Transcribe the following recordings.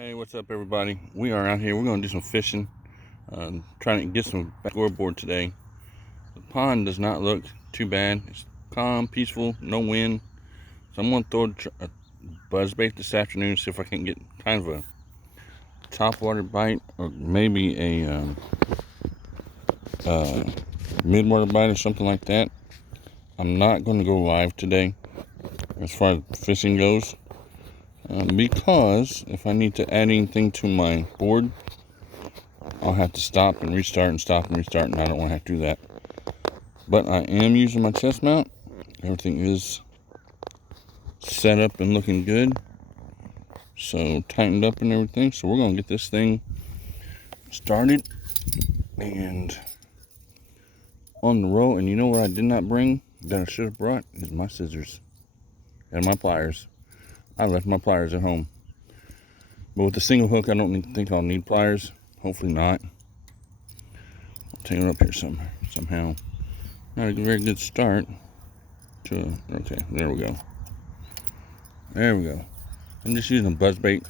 Hey, what's up, everybody? We are out here. We're going to do some fishing. Trying to get some scoreboard today. The pond does not look too bad. It's calm, peaceful, no wind. So I'm going to throw a buzz bait this afternoon, see if I can get kind of a topwater bite or maybe a midwater bite or something like that. I'm not going to go live today as far as fishing goes. Because if I need to add anything to my board, I'll have to stop and restart and stop and restart, and I don't want to have to do that. But I am using my chest mount. Everything is set up and looking good. So tightened up and everything. So we're going to get this thing started and on the roll. And you know what I did not bring that I should have brought is my scissors and my pliers. I left my pliers at home. But with the single hook, I don't think I'll need pliers. Hopefully not. I'll take it up here somehow. Not a very good start. Okay, there we go. There we go. I'm just using a buzz bait.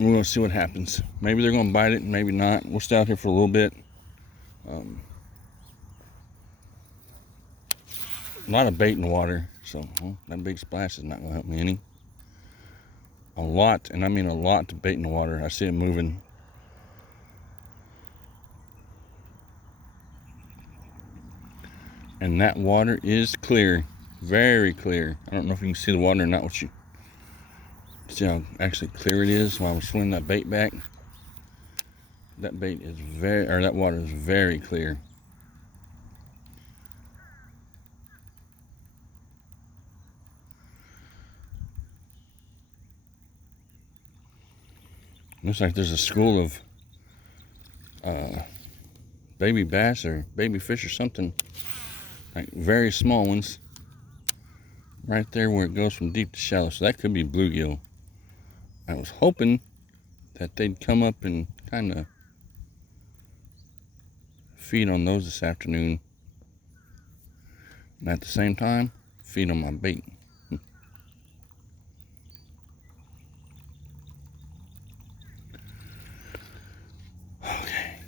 We're going to see what happens. Maybe they're going to bite it, maybe not. We'll stay out here for a little bit. A lot of bait in the water, so that big splash is not going to help me any. A lot, and I mean a lot of bait in the water. I see it moving. And that water is clear. Very clear. I don't know if you can see the water or not. See how actually clear it is while I'm swinging that bait back. That water is very clear. Looks like there's a school of baby bass or baby fish or something, like very small ones, right there where it goes from deep to shallow. So that could be bluegill. I was hoping that they'd come up and kind of feed on those this afternoon, and at the same time feed on my bait. Okay,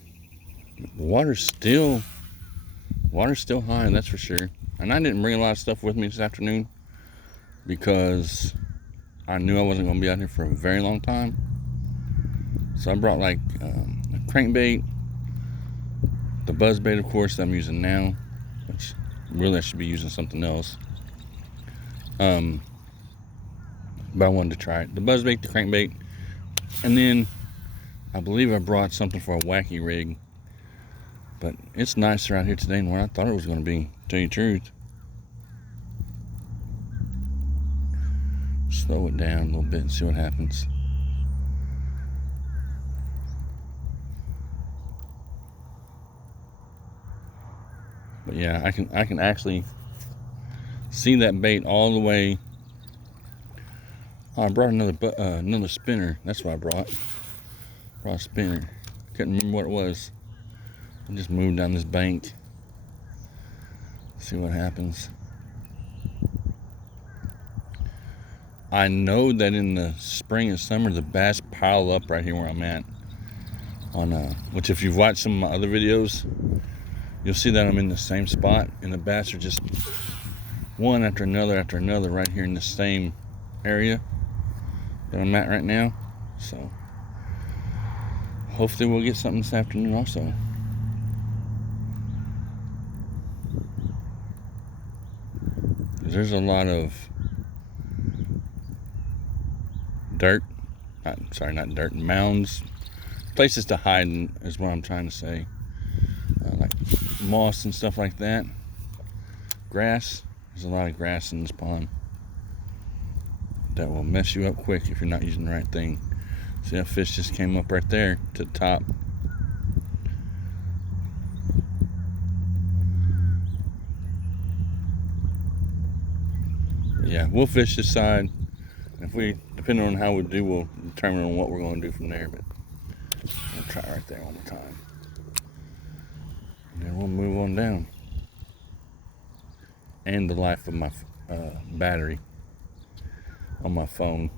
the water's still high, that's for sure. And I didn't bring a lot of stuff with me this afternoon because I knew I wasn't going to be out here for a very long time. So I brought like a crankbait, the buzz bait, of course, that I'm using now, which really I should be using something else. But I wanted to try it. The buzz bait, the crankbait, and then I believe I brought something for a wacky rig. But it's nicer out here today than what I thought it was going to be, to tell you the truth. Slow it down a little bit and see what happens. But yeah, I can actually see that bait all the way. Oh, I brought another spinner. That's what I brought. Brought a spinner. Couldn't remember what it was. I just moved down this bank. See what happens. I know that in the spring and summer the bass pile up right here where I'm at. Which if you've watched some of my other videos, you'll see that I'm in the same spot, and the bass are just one after another right here in the same area that I'm at right now. So hopefully we'll get something this afternoon also. There's a lot of mounds, places to hide is what I'm trying to say. Like moss and stuff like that. Grass, there's a lot of grass in this pond that will mess you up quick if you're not using the right thing. See, that fish just came up right there to the top. Yeah, we'll fish this side. Depending on how we do, we'll determine on what we're going to do from there. But we'll try right there one more time. And then we'll move on down. And the life of my battery on my phone.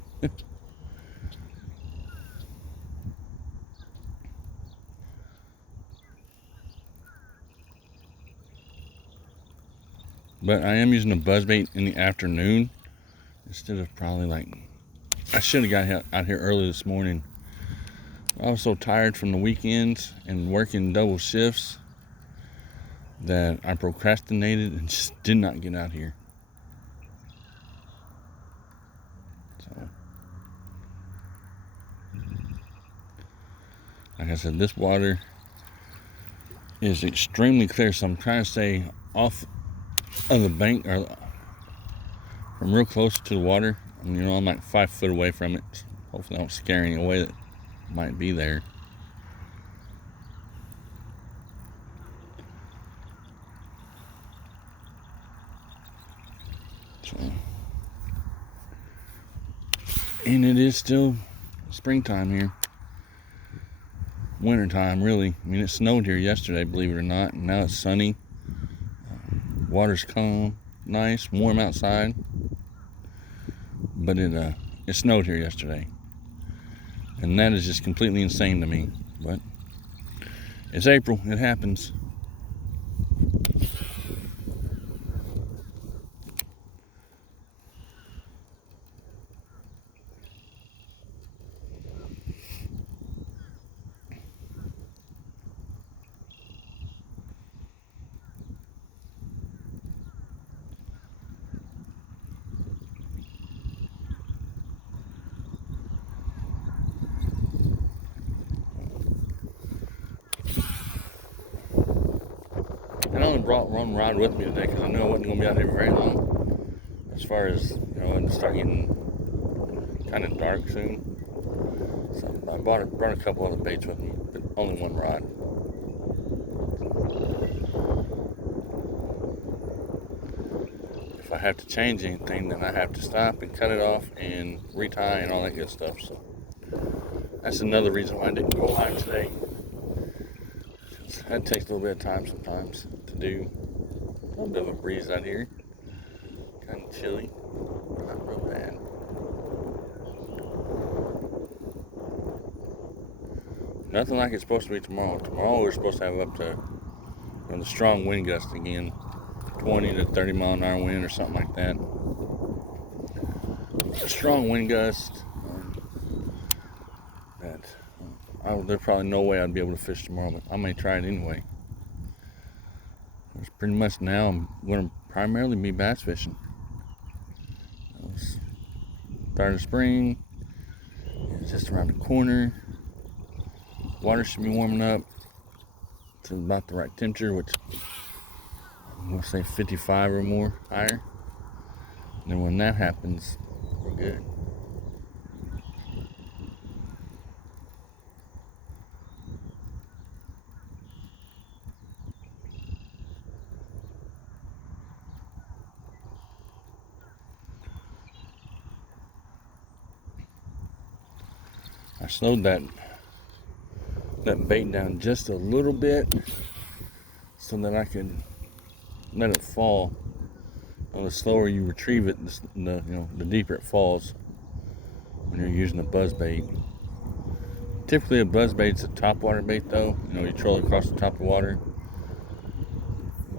But I am using a buzzbait in the afternoon instead of probably like, I should have got out here early this morning. I was so tired from the weekends and working double shifts that I procrastinated and just did not get out here. So, like I said, this water is extremely clear, so I'm trying to stay off of the bank or from real close to the water. I mean, I'm like 5 foot away from it. So hopefully I don't scare any away that might be there. So, and it is still springtime here. Wintertime, really. I mean, it snowed here yesterday, believe it or not, and now it's sunny. Water's calm, nice, warm outside. But it snowed here yesterday, and that is just completely insane to me. But it's April, it happens. And I only brought one rod with me today because I knew I wasn't going to be out here very long. As far as, it'd start getting kind of dark soon. So I brought a couple other baits with me, but only one rod. If I have to change anything, then I have to stop and cut it off and retie and all that good stuff. So that's another reason why I didn't go live today. That takes a little bit of time sometimes to do. A little bit of a breeze out here. Kind of chilly. Not real bad. Nothing like it's supposed to be tomorrow. Tomorrow we're supposed to have up to the strong wind gust again. 20 to 30 mile an hour wind or something like that. A strong wind gust. There's probably no way I'd be able to fish tomorrow, but I may try it anyway. It's pretty much now I'm going to primarily be bass fishing. Start of spring. It's just around the corner. Water should be warming up to about the right temperature, which I'm going to say 55 or more higher. And then when that happens, we're good. I slowed that bait down just a little bit so that I could let it fall. The slower you retrieve it, the deeper it falls when you're using a buzz bait. Typically a buzz bait's a top water bait though. You troll it across the top of the water.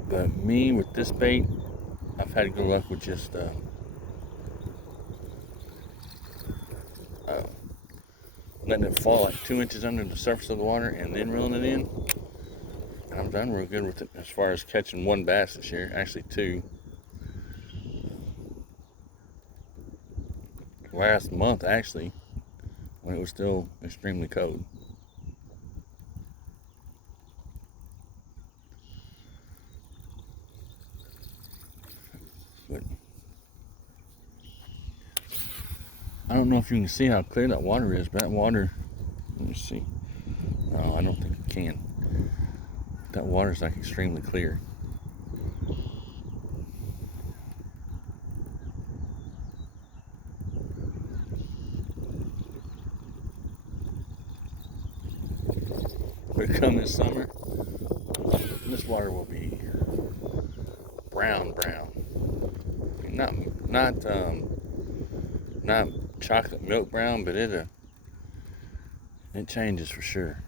But me, with this bait, I've had good luck with just letting it fall like 2 inches under the surface of the water and then reeling it in. And I'm done real good with it as far as catching one bass this year. Actually 2. Last month, actually, when it was still extremely cold. But I don't know if you can see how clear that water is, but that water, let me see. No, I don't think you can. That water is like extremely clear. But come this summer, this water will be brown. Not chocolate milk brown, but it changes for sure.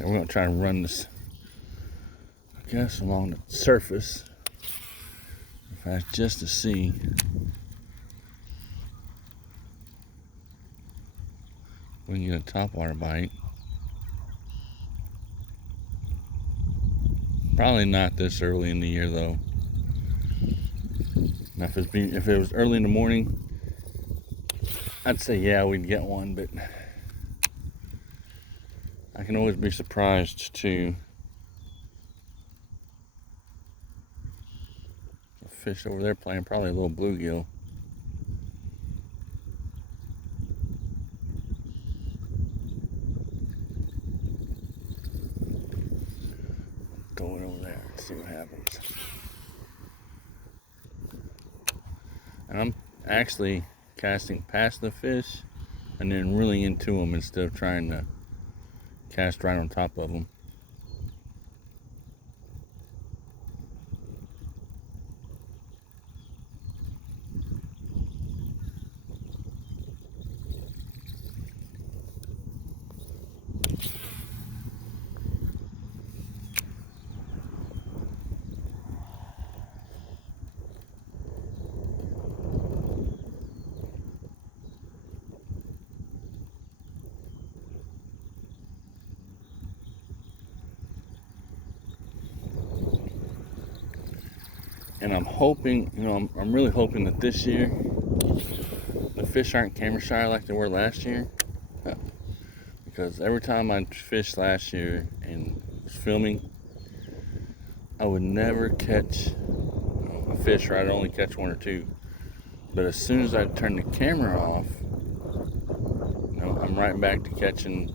Okay, we're gonna try to run this, I guess, along the surface. If I just to see. We can get a topwater bite. Probably not this early in the year though. Now if it was early in the morning, I'd say yeah, we'd get one, but I can always be surprised too. A fish over there playing, probably a little bluegill. Throw it over there and see what happens. And I'm actually casting past the fish and then really into them instead of trying to cast right on top of them. And I'm hoping, I'm really hoping that this year the fish aren't camera shy like they were last year. Because every time I fished last year and was filming, I would never catch a fish, or I'd only catch one or two. But as soon as I turn the camera off, I'm right back to catching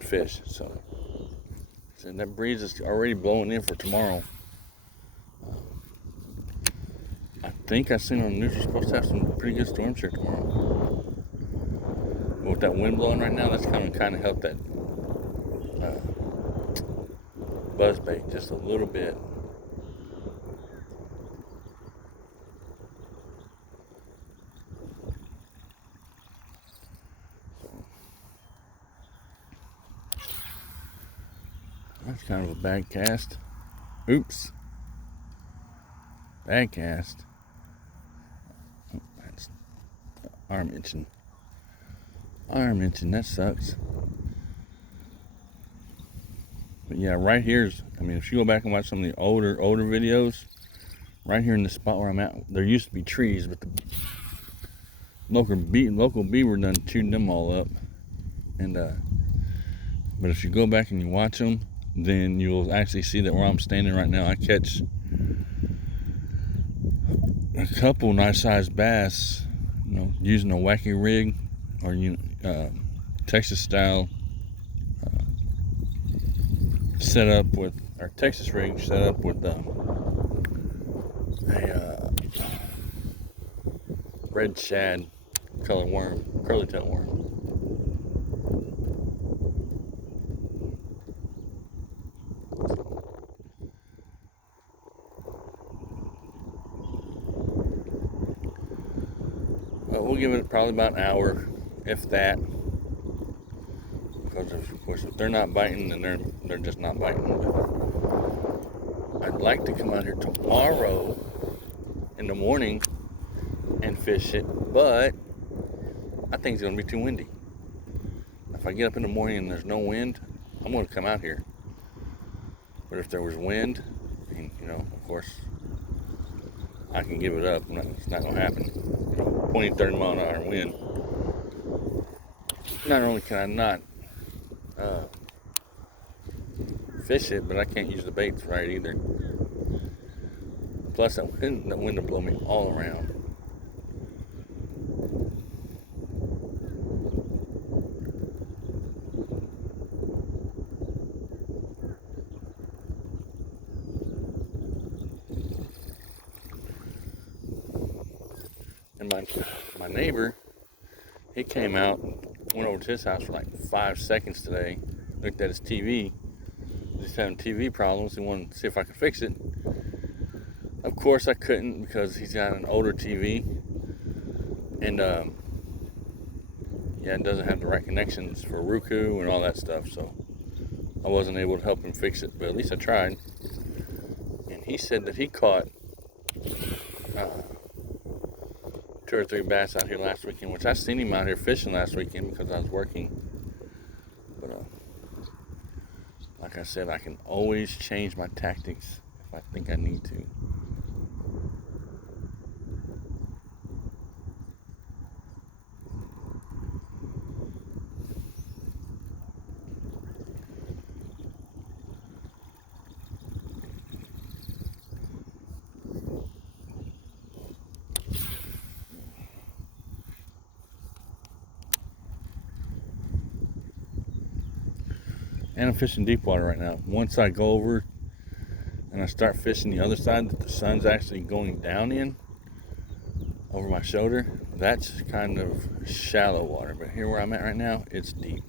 fish. So that breeze is already blowing in for tomorrow. I think I seen on the news we're supposed to have some pretty good storms here tomorrow. But with that wind blowing right now, that's kind of helped that buzzbait just a little bit. That's kind of a bad cast. Oops. Bad cast. Oh, that's arm itching. That sucks. But yeah, right here's, if you go back and watch some of the older videos, right here in the spot where I'm at, there used to be trees, but the local beaver done chewed them all up. And but if you go back and you watch them, then you'll actually see that where I'm standing right now, I catch a couple nice sized bass, using a wacky rig or Texas style set up with, or Texas rig set up with a red shad color worm, curly tail worm. We'll give it probably about an hour, if that. Because of course, if they're not biting, then they're just not biting. But I'd like to come out here tomorrow in the morning and fish it, but I think it's going to be too windy. If I get up in the morning and there's no wind, I'm going to come out here. But if there was wind, of course, I can give it up. It's not going to happen. 20, 30 mile an hour wind. Not only can I not fish it, but I can't use the baits right either. Plus, that wind will blow me all around. And my neighbor, he came out, went over to his house for like 5 seconds today, looked at his TV. He's having TV problems. He wanted to see if I could fix it. Of course I couldn't, because he's got an older TV, and yeah, it doesn't have the right connections for Roku and all that stuff, so I wasn't able to help him fix it, but at least I tried. And he said that he caught 2 or 3 bass out here last weekend, which I seen him out here fishing last weekend because I was working. But like I said, I can always change my tactics if I think I need to. And I'm fishing deep water right now. Once I go over and I start fishing the other side that the sun's actually going down in, over my shoulder, that's kind of shallow water. But here where I'm at right now, it's deep.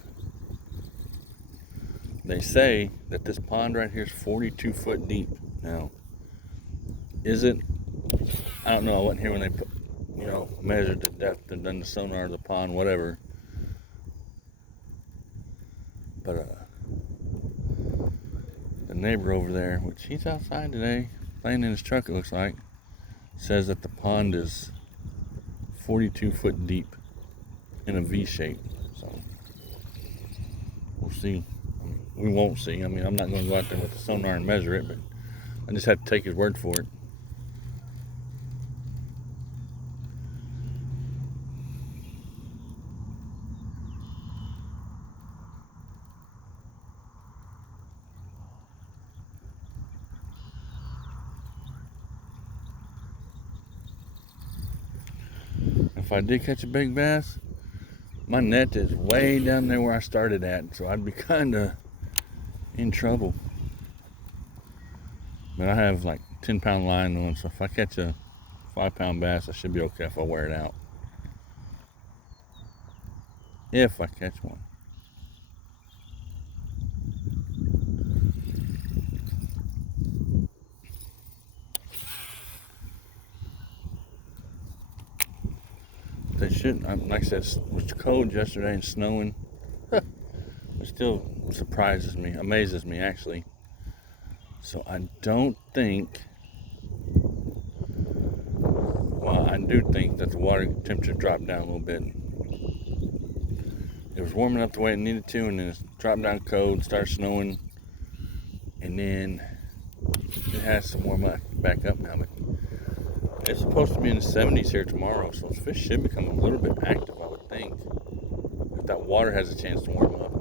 They say that this pond right here is 42 foot deep. Now, is it? I don't know. I wasn't here when they put, measured the depth and done the sonar of the pond, whatever. But the neighbor over there, which he's outside today, playing in his truck, it looks like, says that the pond is 42 foot deep in a V shape. So we'll see. We won't see. I'm not going to go out there with the sonar and measure it, but I just have to take his word for it. If I did catch a big bass, my net is way down there where I started at, so I'd be kind of in trouble. But I have like 10-pound line on, so if I catch a 5-pound bass, I should be okay if I wear it out. If I catch one. They shouldn't. Like I said, it was cold yesterday and snowing. It still surprises me, amazes me actually. So I don't think, well, I do think that the water temperature dropped down a little bit. It was warming up the way it needed to, and then it dropped down cold, started snowing, and then it has some warm back up now. But it's supposed to be in the 70s here tomorrow, so the fish should become a little bit active, I would think, if that water has a chance to warm up.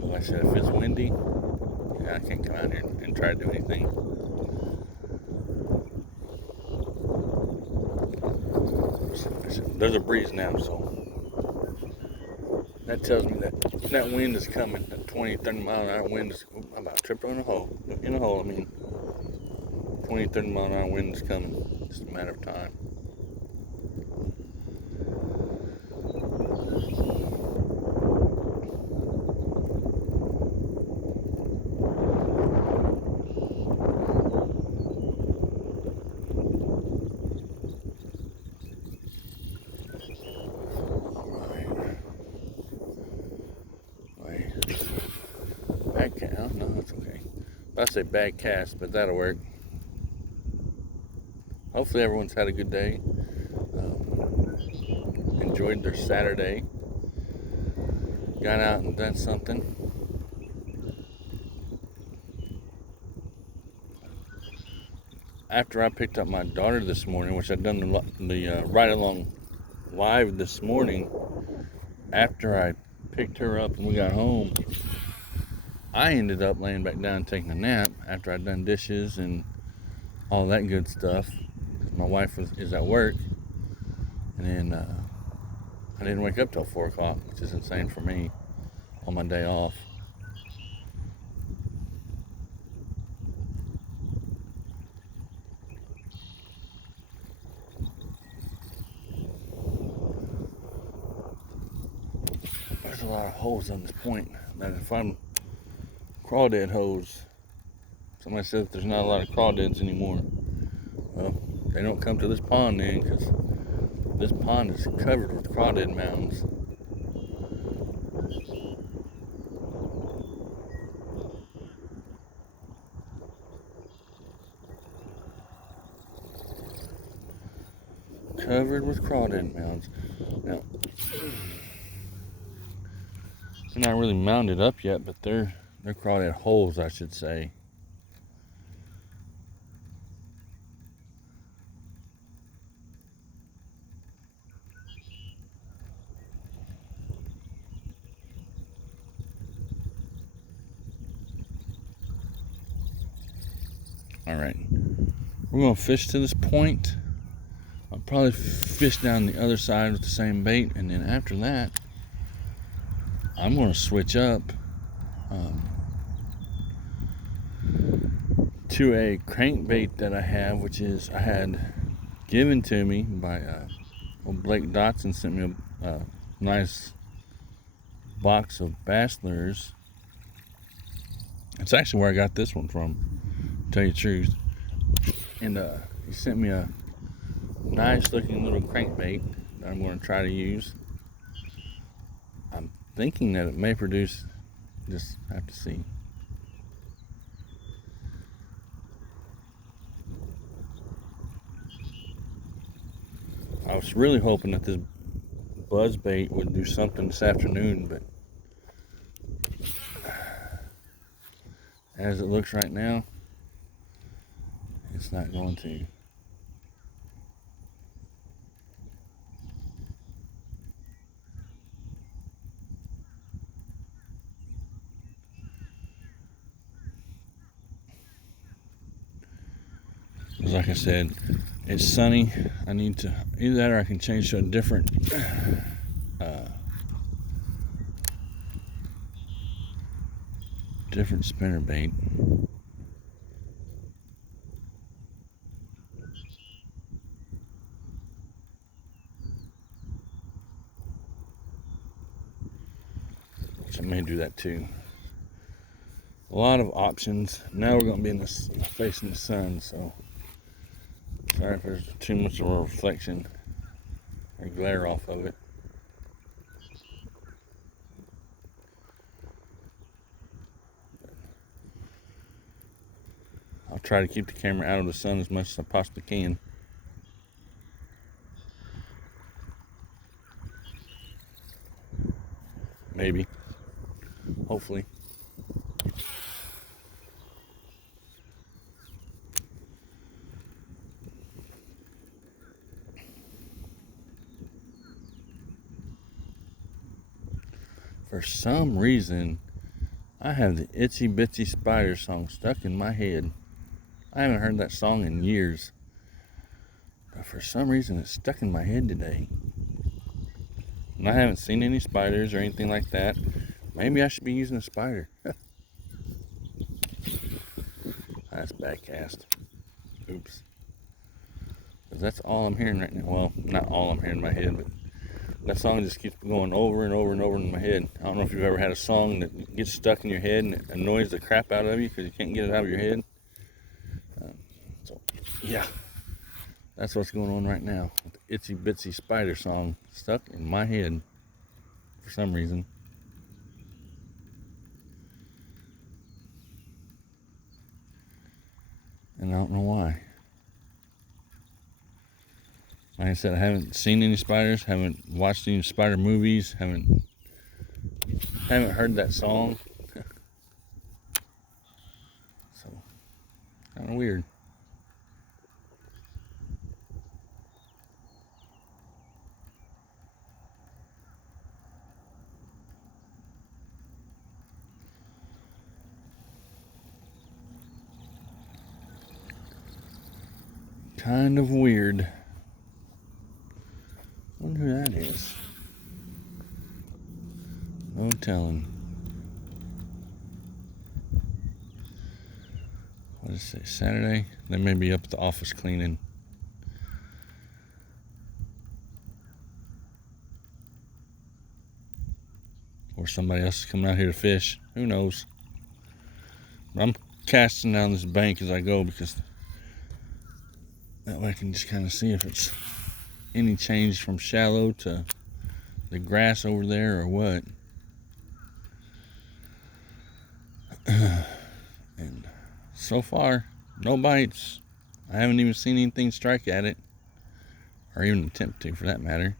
But like I said, if it's windy, I can't come out here and try to do anything. There's a breeze now, so that tells me that wind is coming. That 20, 30 mile an hour wind is, I'm about to trip in a hole. 20, 30 mile an hour wind is coming. It's just a matter of time. Bad cast? No, that's okay. I say bad cast, but that'll work. Hopefully everyone's had a good day. Enjoyed their Saturday. Got out and done something. After I picked up my daughter this morning, which I'd done the ride along live this morning, after I picked her up and we got home, I ended up laying back down taking a nap after I'd done dishes and all that good stuff. My wife is at work, and then I didn't wake up till 4 o'clock, which is insane for me on my day off. There's a lot of holes on this point that if I'm crawdad hose, somebody says there's not a lot of crawdads anymore. Well, they don't come to this pond then, because this pond is covered with crawdad mounds. covered with crawdad mounds. Now, they're not really mounded up yet, but they're crawdad holes, I should say. Alright, we're going to fish to this point. I'll probably fish down the other side with the same bait, and then after that, I'm going to switch up to a crankbait that I have, which is I had given to me by old Blake Dotson. Sent me a nice box of bass lures. It's actually where I got this one from, to tell you the truth. And he sent me a nice looking little crankbait that I'm going to try to use. I'm thinking that it may produce, just have to see. I was really hoping that this buzz bait would do something this afternoon, but as it looks right now, it's not going to. Like I said, it's sunny. I need to, either that or I can change to a different different spinner bait. Which I may do that too. A lot of options. Now we're going to be in this facing the sun, so sorry if there's too much of a reflection or glare off of it. I'll try to keep the camera out of the sun as much as I possibly can. Maybe. Hopefully. For some reason, I have the Itsy Bitsy Spider song stuck in my head. I haven't heard that song in years. But for some reason, it's stuck in my head today. And I haven't seen any spiders or anything like that. Maybe I should be using a spider. That's bad cast. Oops. Because that's all I'm hearing right now. Well, not all I'm hearing in my head, but that song just keeps going over and over and over in my head. I don't know if you've ever had a song that gets stuck in your head and it annoys the crap out of you because you can't get it out of your head. So, yeah. That's what's going on right now with the Itsy Bitsy Spider song stuck in my head for some reason. And I don't know why. Like I said, I haven't seen any spiders, haven't watched any spider movies, haven't heard that song. So, kind of weird. Kind of weird. Wonder who that is. No telling. What does it say? Saturday? They may be up at the office cleaning. Or somebody else is coming out here to fish. Who knows? But I'm casting down this bank as I go because that way I can just kind of see if it's any change from shallow to the grass over there or what. And so far, no bites. I haven't even seen anything strike at it or even attempt to, for that matter.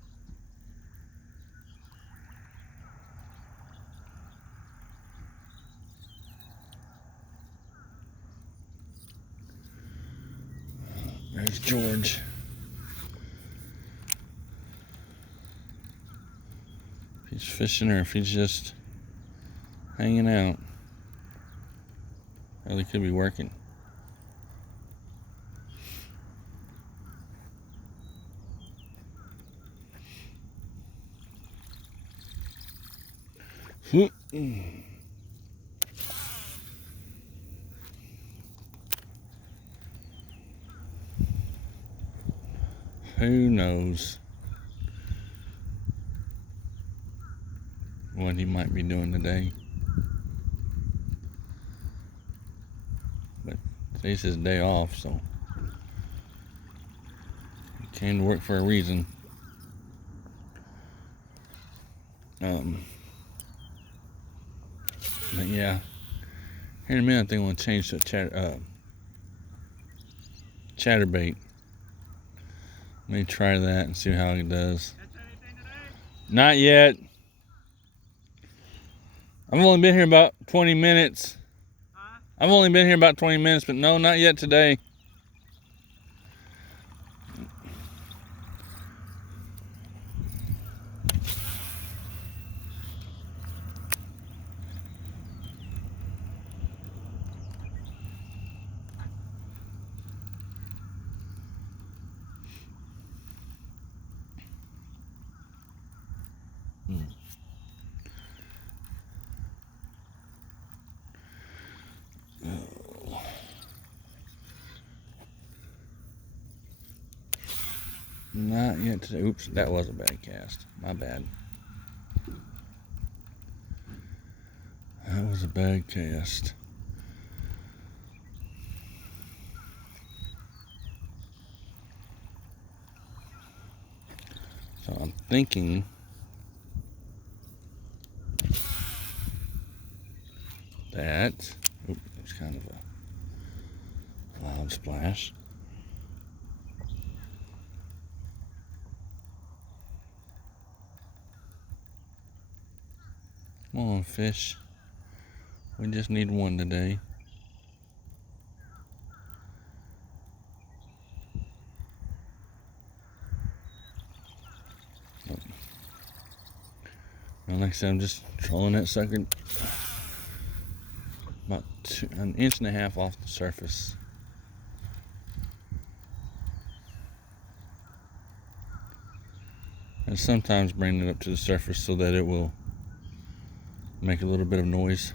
There's George. If he's fishing or if he's just hanging out. Well, he could be working. Who knows what he might be doing today. But today's his day off, so he came to work for a reason. But yeah, here in a minute I think I'm going to change to chatterbait. Let me try that and see how it does. Not yet. I've only been here about 20 minutes. I've only been here about 20 minutes, but no, not yet today. Not yet today. Oops, that was a bad cast. My bad. That was a bad cast. So I'm thinking that, oops, there's kind of a loud splash. Come on, fish. We just need one today. And like I said, I'm just trolling that sucker about an inch and a half off the surface. And sometimes bring it up to the surface so that it will make a little bit of noise.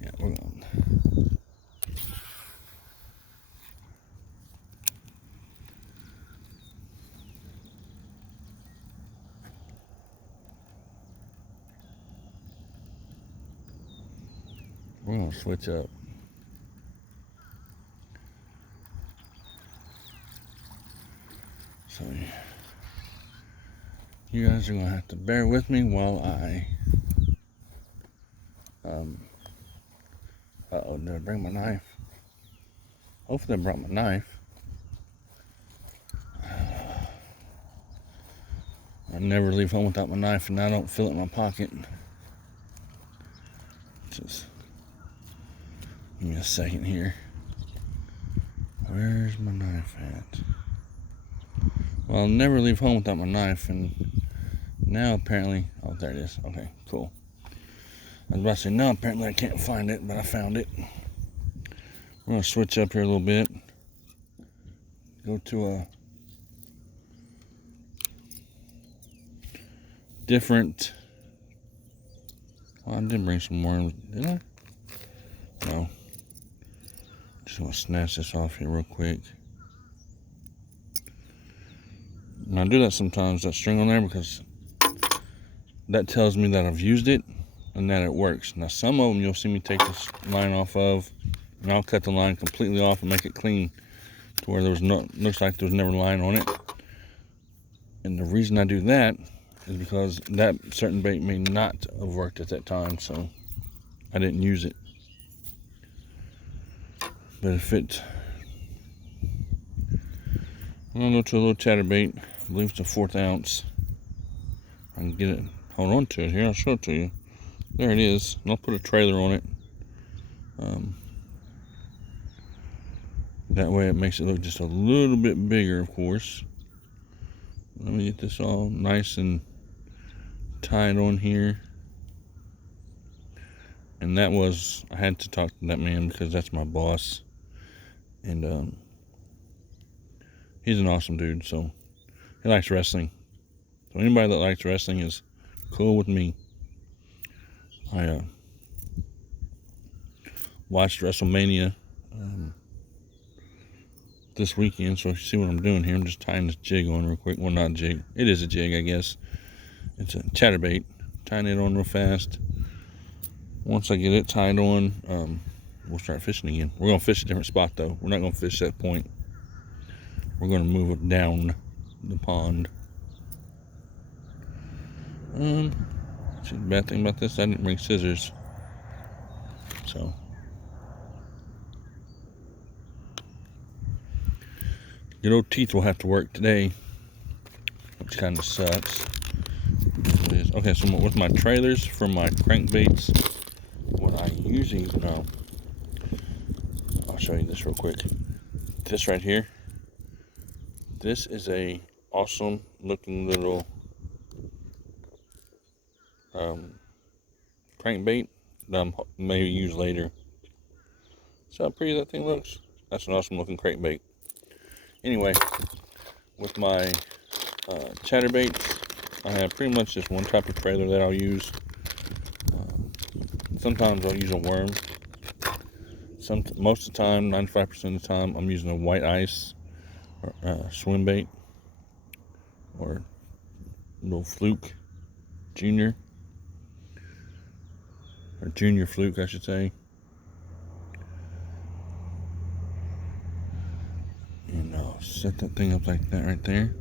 Yeah, we're going. We're going to switch up. So you guys are going to have to bear with me while I uh-oh, did I bring my knife? Hopefully I brought my knife. I never leave home without my knife, and I don't feel it in my pocket. Just give me a second here. Where's my knife at? Well, I'll never leave home without my knife, and now apparently, oh, there it is. Okay, cool. I was about to say, no, apparently I can't find it, but I found it. We're going to switch up here a little bit. Go to a different... Oh, I did bring some worms, did I? No. Just going to snatch this off here real quick. And I do that sometimes, that string on there, because that tells me that I've used it and that it works. Now, some of them you'll see me take this line off of, and I'll cut the line completely off and make it clean to where there was no, looks like there was never a line on it. And the reason I do that is because that certain bait may not have worked at that time, so I didn't use it. But if it, I'm gonna go to a little chatterbait. I believe it's a 1/4 ounce. I can get it, hold on to it here, I'll show it to you. There it is, and I'll put a trailer on it. That way it makes it look just a little bit bigger, of course. Let me get this all nice and tied on here. And that was, I had to talk to that man because that's my boss. And he's an awesome dude, so he likes wrestling. So anybody that likes wrestling is cool with me. I watched WrestleMania this weekend, so if you see what I'm doing here, I'm just tying this jig on real quick. Well, not a jig, it is a jig, I guess. It's a chatterbait, tying it on real fast. Once I get it tied on, we'll start fishing again. We're gonna fish a different spot though. We're not gonna fish that point. We're gonna move it down the pond. See, the bad thing about this, I didn't bring scissors, so good old teeth will have to work today, which kind of sucks. Okay, so with my trailers for my crankbaits, what I usually, I'll show you this real quick. This right here, this is a awesome looking little crankbait that I may use later. See how pretty that thing looks? That's an awesome looking crankbait. Anyway, with my chatterbaits, I have pretty much just one type of trailer that I'll use. Sometimes I'll use a worm. Most of the time, 95% of the time, I'm using a white ice or swim bait or little fluke junior, or junior fluke, I should say. And I'll set that thing up like that right there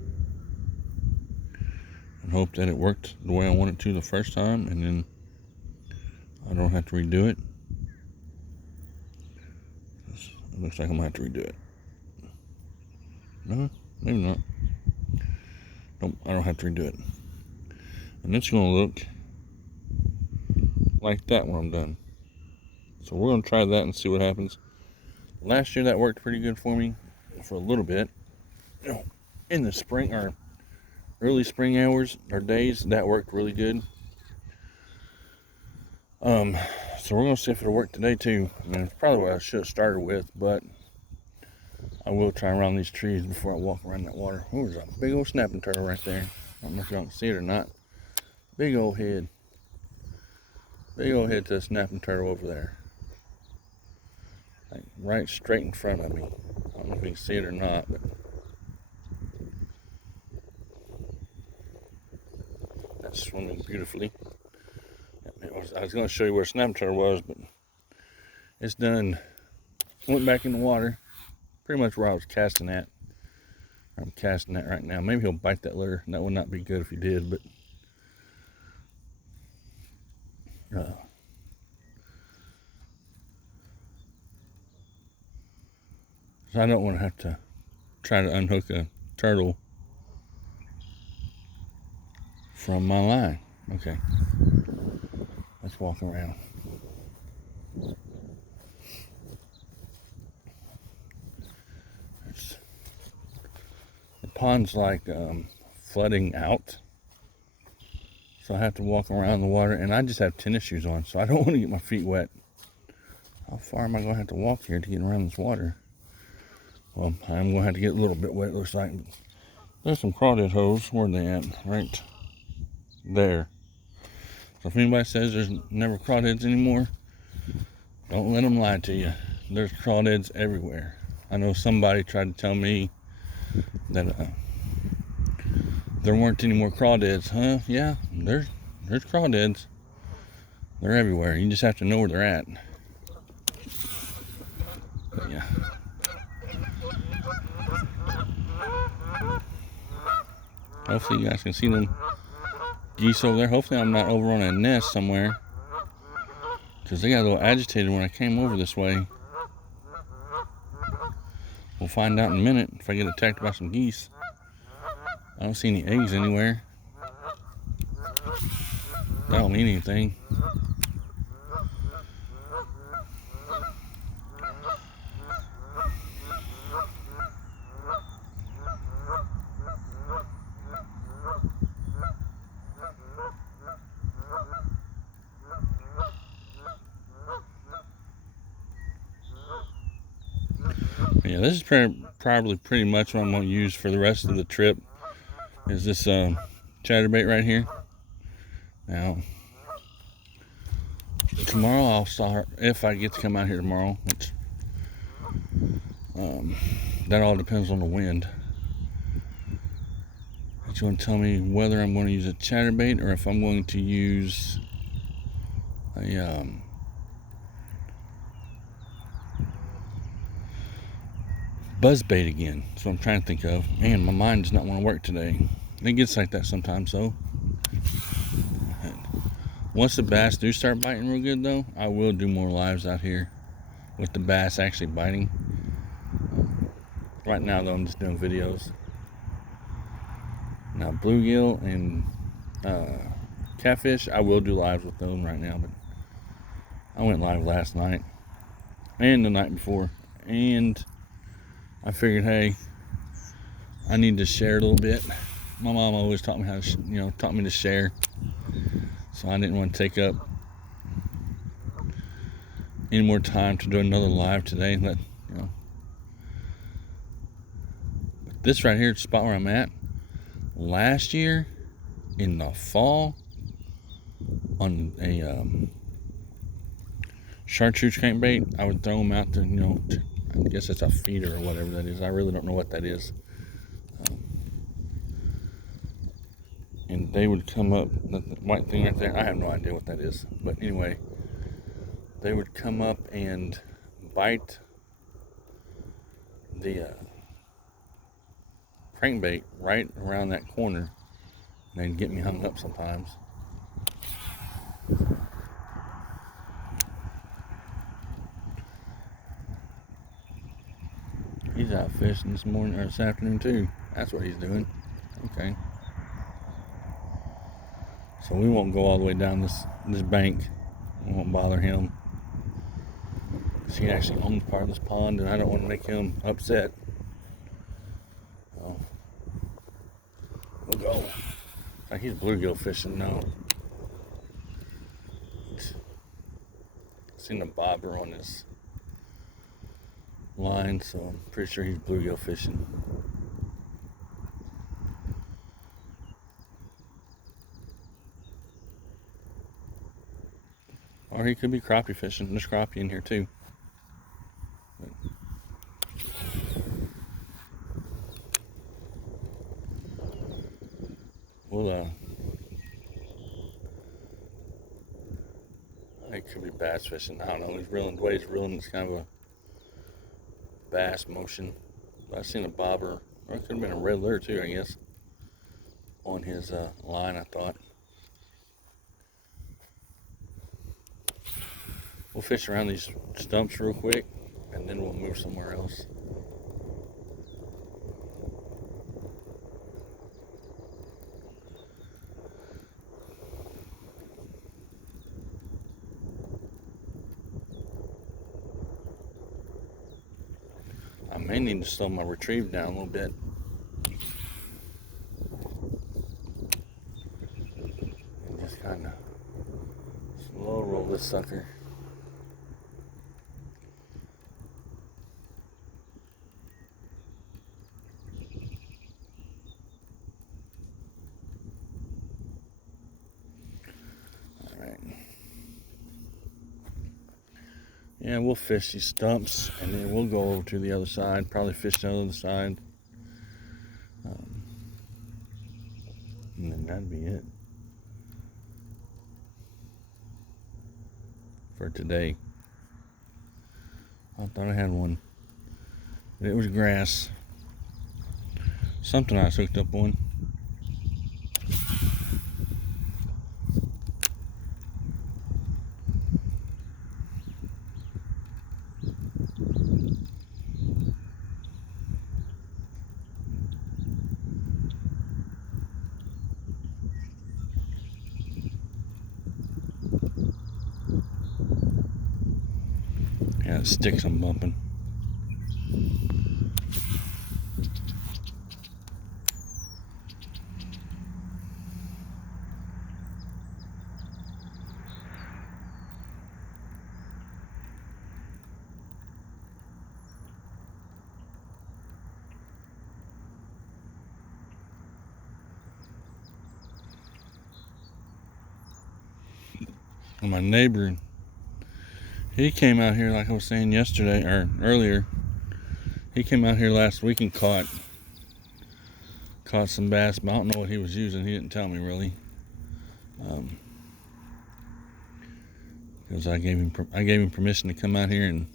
and hope that it worked the way I want it to the first time, and then I don't have to redo it. It looks like I'm gonna have to redo it. No, maybe not. Nope, I don't have to redo it. And it's gonna look like that when I'm done. So we're gonna try that and see what happens. Last year that worked pretty good for me for a little bit. In the spring or early spring hours or days, that worked really good. So we're gonna see if it'll work today too. I mean, it's probably what I should have started with, but I will try around these trees before I walk around that water. Oh, there's a big old snapping turtle right there. I don't know if y'all can see it or not. Big old head. Big old head to a snapping turtle over there. Like right straight in front of me. I don't know if you can see it or not, but that's swimming beautifully. I was going to show you where a snapping turtle was, but it's done. Went back in the water, pretty much where I was casting at. I'm casting that right now. Maybe he'll bite that lure. That would not be good if he did, but so I don't want to have to try to unhook a turtle from my line. Okay, let's walk around. The pond's like flooding out, so I have to walk around the water, and I just have tennis shoes on, so I don't want to get my feet wet. How far am I going to have to walk here to get around this water? Well, I'm going to have to get a little bit wet, it looks like. There's some crawdad holes. Where are they at? Right there. So if anybody says there's never crawdads anymore, don't let them lie to you. There's crawdads everywhere. I know somebody tried to tell me that there weren't any more crawdads. Huh? Yeah, there's crawdads. They're everywhere. You just have to know where they're at. But yeah. Hopefully you guys can see them geese over there. Hopefully I'm not over on a nest somewhere, because they got a little agitated when I came over this way. We'll find out in a minute if I get attacked by some geese. I don't see any eggs anywhere. That don't mean anything. Yeah, this is probably pretty much what I'm going to use for the rest of the trip, is this chatterbait right here. Now, tomorrow I'll start, if I get to come out here tomorrow, which that all depends on the wind. It's going to tell me whether I'm going to use a chatterbait or if I'm going to use a buzzbait again. That's what I'm trying to think of. Man, my mind does not want to work today. It gets like that sometimes, though. Once the bass do start biting real good, though, I will do more lives out here with the bass actually biting. Right now, though, I'm just doing videos. Now, bluegill and catfish, I will do lives with them right now, but I went live last night and the night before, and I figured, hey, I need to share a little bit. My mom always taught me how to, taught me to share, so I didn't want to take up any more time to do another live today. But this right here, the spot where I'm at, last year in the fall on a chartreuse crankbait, I would throw them out there, I guess it's a feeder or whatever that is. I really don't know what that is. And they would come up, the white thing right there, I have no idea what that is. But anyway, they would come up and bite the crankbait right around that corner, and they'd get me hung up sometimes. He's out fishing this morning or this afternoon too. That's what he's doing. Okay. So we won't go all the way down this bank. We won't bother him, because he actually owns part of this pond, and I don't want to make him upset. So we'll go. Like he's bluegill fishing now. Seen a bobber on his line, so I'm pretty sure he's bluegill fishing. Or he could be crappie fishing. There's crappie in here too. But we'll it could be bass fishing. I don't know. He's reeling. The way he's reeling, it's kind of a bass motion. But I've seen a bobber, or it could have been a red lure too, I guess, on his line, I thought. We'll fish around these stumps real quick, and then we'll move somewhere else. I may need to slow my retrieve down a little bit. And just kind of slow roll this sucker. Yeah, we'll fish these stumps, and then we'll go over to the other side, probably fish the other side. And then that'd be it for today. I thought I had one, but it was grass. Something I hooked up on. Yeah, sticks I'm bumping. And my neighbor, he came out here, like I was saying yesterday or earlier. He came out here last week and caught some bass, but I don't know what he was using. He didn't tell me really. Because I gave him permission to come out here and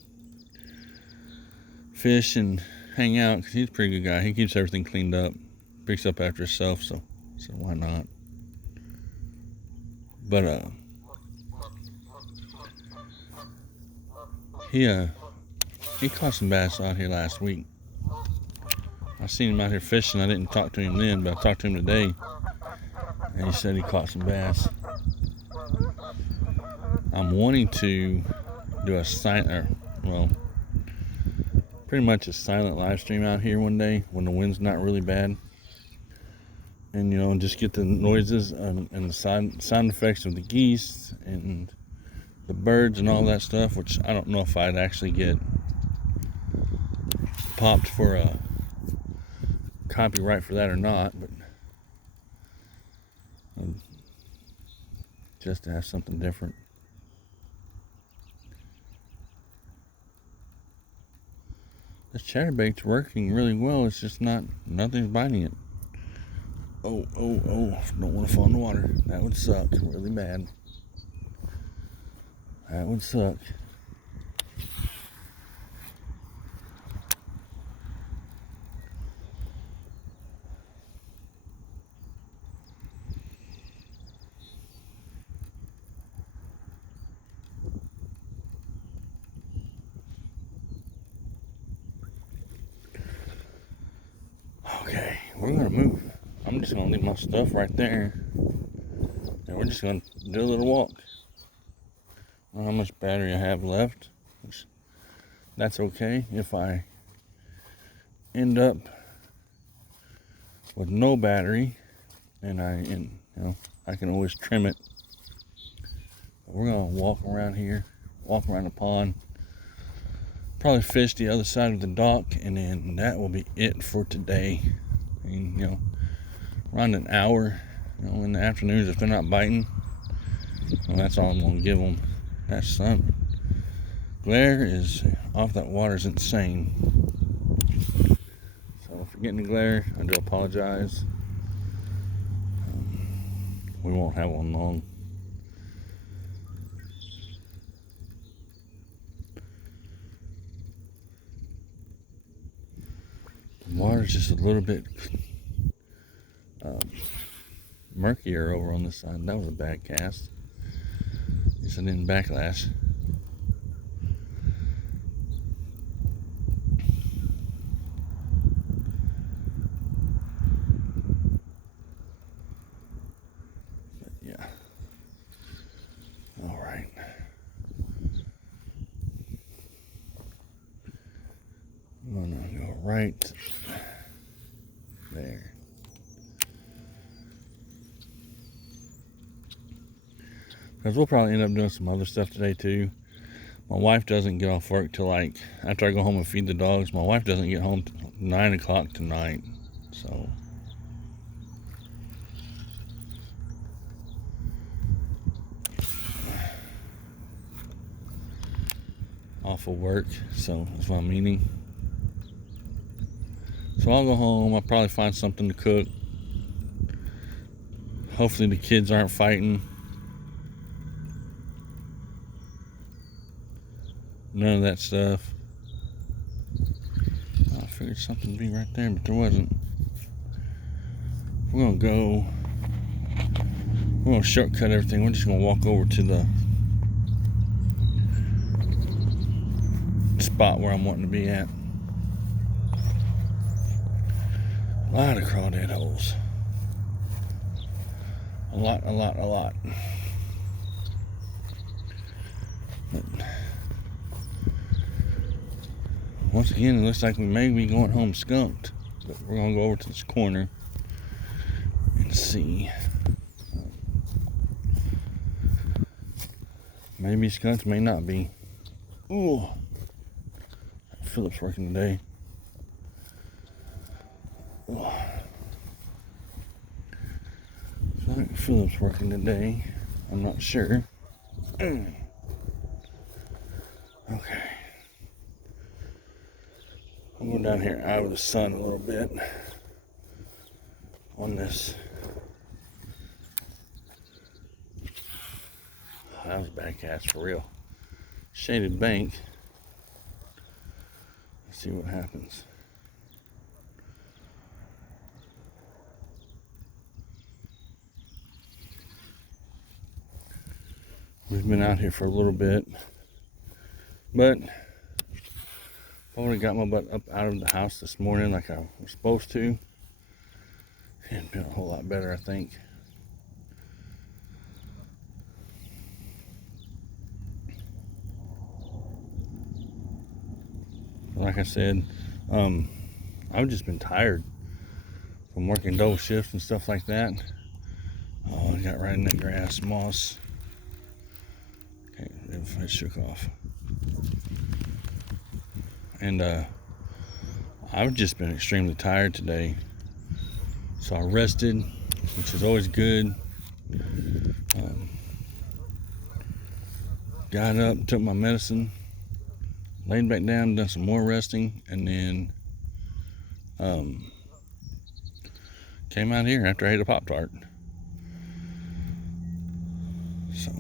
fish and hang out. Because he's a pretty good guy. He keeps everything cleaned up, picks up after himself. So why not? But he caught some bass out here last week. I seen him out here fishing. I didn't talk to him then, but I talked to him today, and he said he caught some bass. I'm wanting to do pretty much a silent live stream out here one day when the wind's not really bad, and just get the noises and the sound effects of the geese and the birds and all that stuff, which I don't know if I'd actually get popped for a copyright for that or not, but just to have something different. This chatterbait's working really well. It's just nothing's biting it. Oh, don't want to fall in the water. That would suck really bad. That would suck. Okay, we're gonna move. I'm just gonna leave my stuff right there, and we're just gonna do a little walk. I don't know how much battery I have left, which that's okay if I end up with no battery, and I can always trim it. But we're gonna walk around here, walk around the pond, probably fish the other side of the dock, and then that will be it for today. Around an hour, in the afternoons if they're not biting, that's all I'm gonna give them. That sun glare is off that water is insane. So if you're getting the glare, I do apologize. We won't have one long. The water's just a little bit murkier over on this side. That was a bad cast. At least I didn't backlash. But yeah. All right. I'm gonna go right there. Because we'll probably end up doing some other stuff today too. My wife doesn't get off work till after I go home and feed the dogs. My wife doesn't get home till 9 o'clock tonight. So off of work. So that's what I'm meaning. So I'll go home. I'll probably find something to cook. Hopefully the kids aren't fighting. None of that stuff. I figured something would be right there, but there wasn't. We're gonna shortcut everything. We're just gonna walk over to the spot where I'm wanting to be at. A lot of crawdad holes. A lot. But Once again, it looks like we may be going home skunked. But we're going to go over to this corner and see. Maybe skunked, may not be. Ooh. Philip's working today. Ooh. I think Philip's working today. I'm not sure. Okay. I'll go down here out of the sun a little bit on this. That was a bad cast for real. Shaded bank. Let's see what happens. We've been out here for a little bit, but if I would have got my butt up out of the house this morning like I was supposed to, it'd been a whole lot better, I think. Like I said, I've just been tired from working double shifts and stuff like that. Oh, I got right in that grass, moss. Okay, it shook off. And I've just been extremely tired today. So I rested, which is always good. Got up, took my medicine, laid back down, done some more resting, and then came out here after I ate a Pop-Tart. So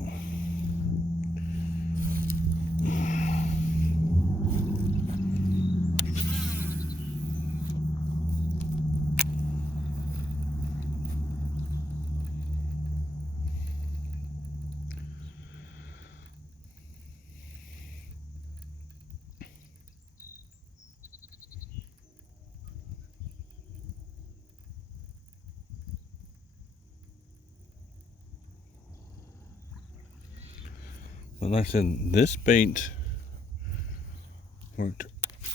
but like I said, this bait worked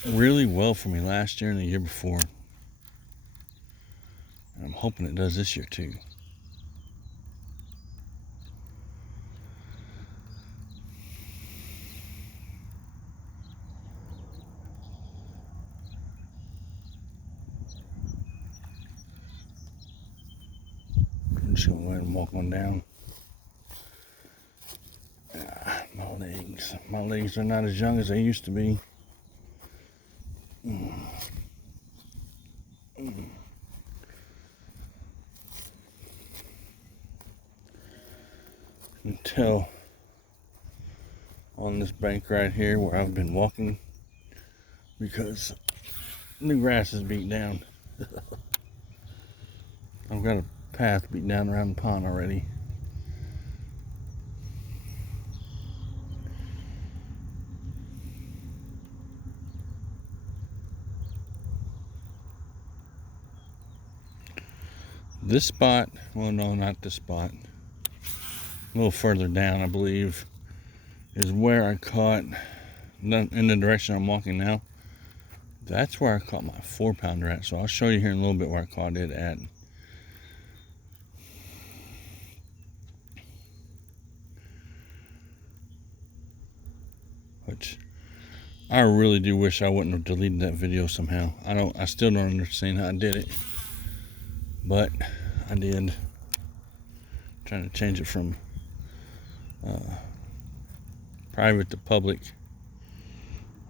really well for me last year and the year before. And I'm hoping it does this year too. I'm just gonna go ahead and walk on down. My legs are not as young as they used to be. You can tell on this bank right here where I've been walking because the grass is beat down. I've got a path beat down around the pond already. This spot, well, no, not this spot. A little further down, I believe, is where I caught, in the direction I'm walking now. That's where I caught my 4-pounder at. So I'll show you here in a little bit where I caught it at. Which I really do wish I wouldn't have deleted that video somehow. I still don't understand how I did it. But I did. Trying to change it from private to public,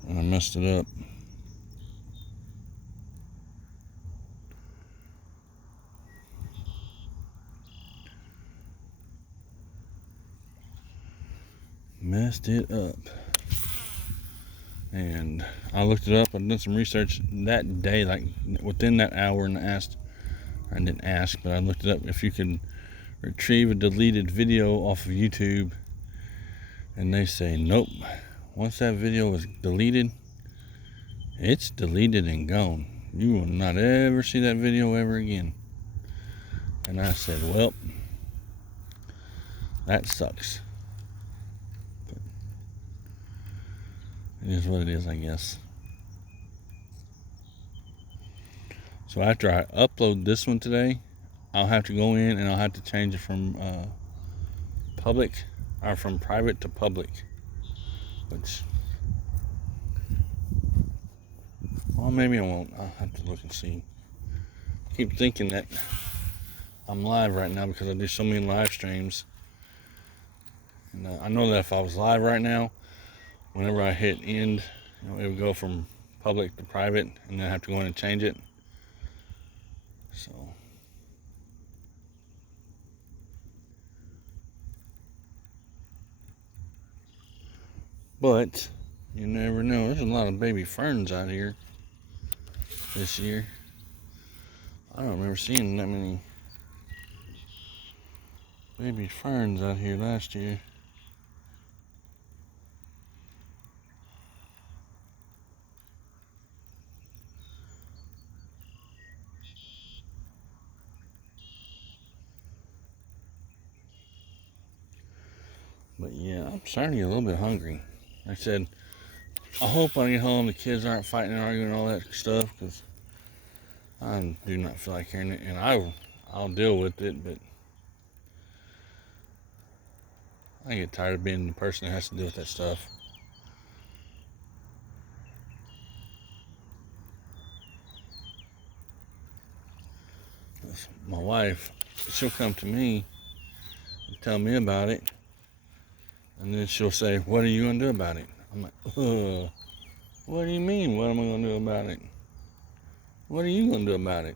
and I messed it up. And I looked it up. I did some research that day, like within that hour, and I didn't ask, but I looked it up if you could retrieve a deleted video off of YouTube, and they say nope. Once that video is deleted, it's deleted and gone. You will not ever see that video ever again. And I said, well, that sucks. But it is what it is, I guess. So after I upload this one today, I'll have to go in and I'll have to change it from from private to public. Which, well, maybe I won't. I'll have to look and see. I keep thinking that I'm live right now because I do so many live streams. And I know that if I was live right now, whenever I hit end, it would go from public to private, and then I have to go in and change it. So, but you never know. There's a lot of baby ferns out here this year. I don't remember seeing that many baby ferns out here last year. But yeah, I'm starting to get a little bit hungry. Like I said, I hope when I get home the kids aren't fighting and arguing and all that stuff, because I do not feel like hearing it. And I'll deal with it, but I get tired of being the person that has to deal with that stuff. My wife, she'll come to me and tell me about it, and then she'll say, "What are you going to do about it?" I'm like, "Ugh, what do you mean, what am I going to do about it? What are you going to do about it?"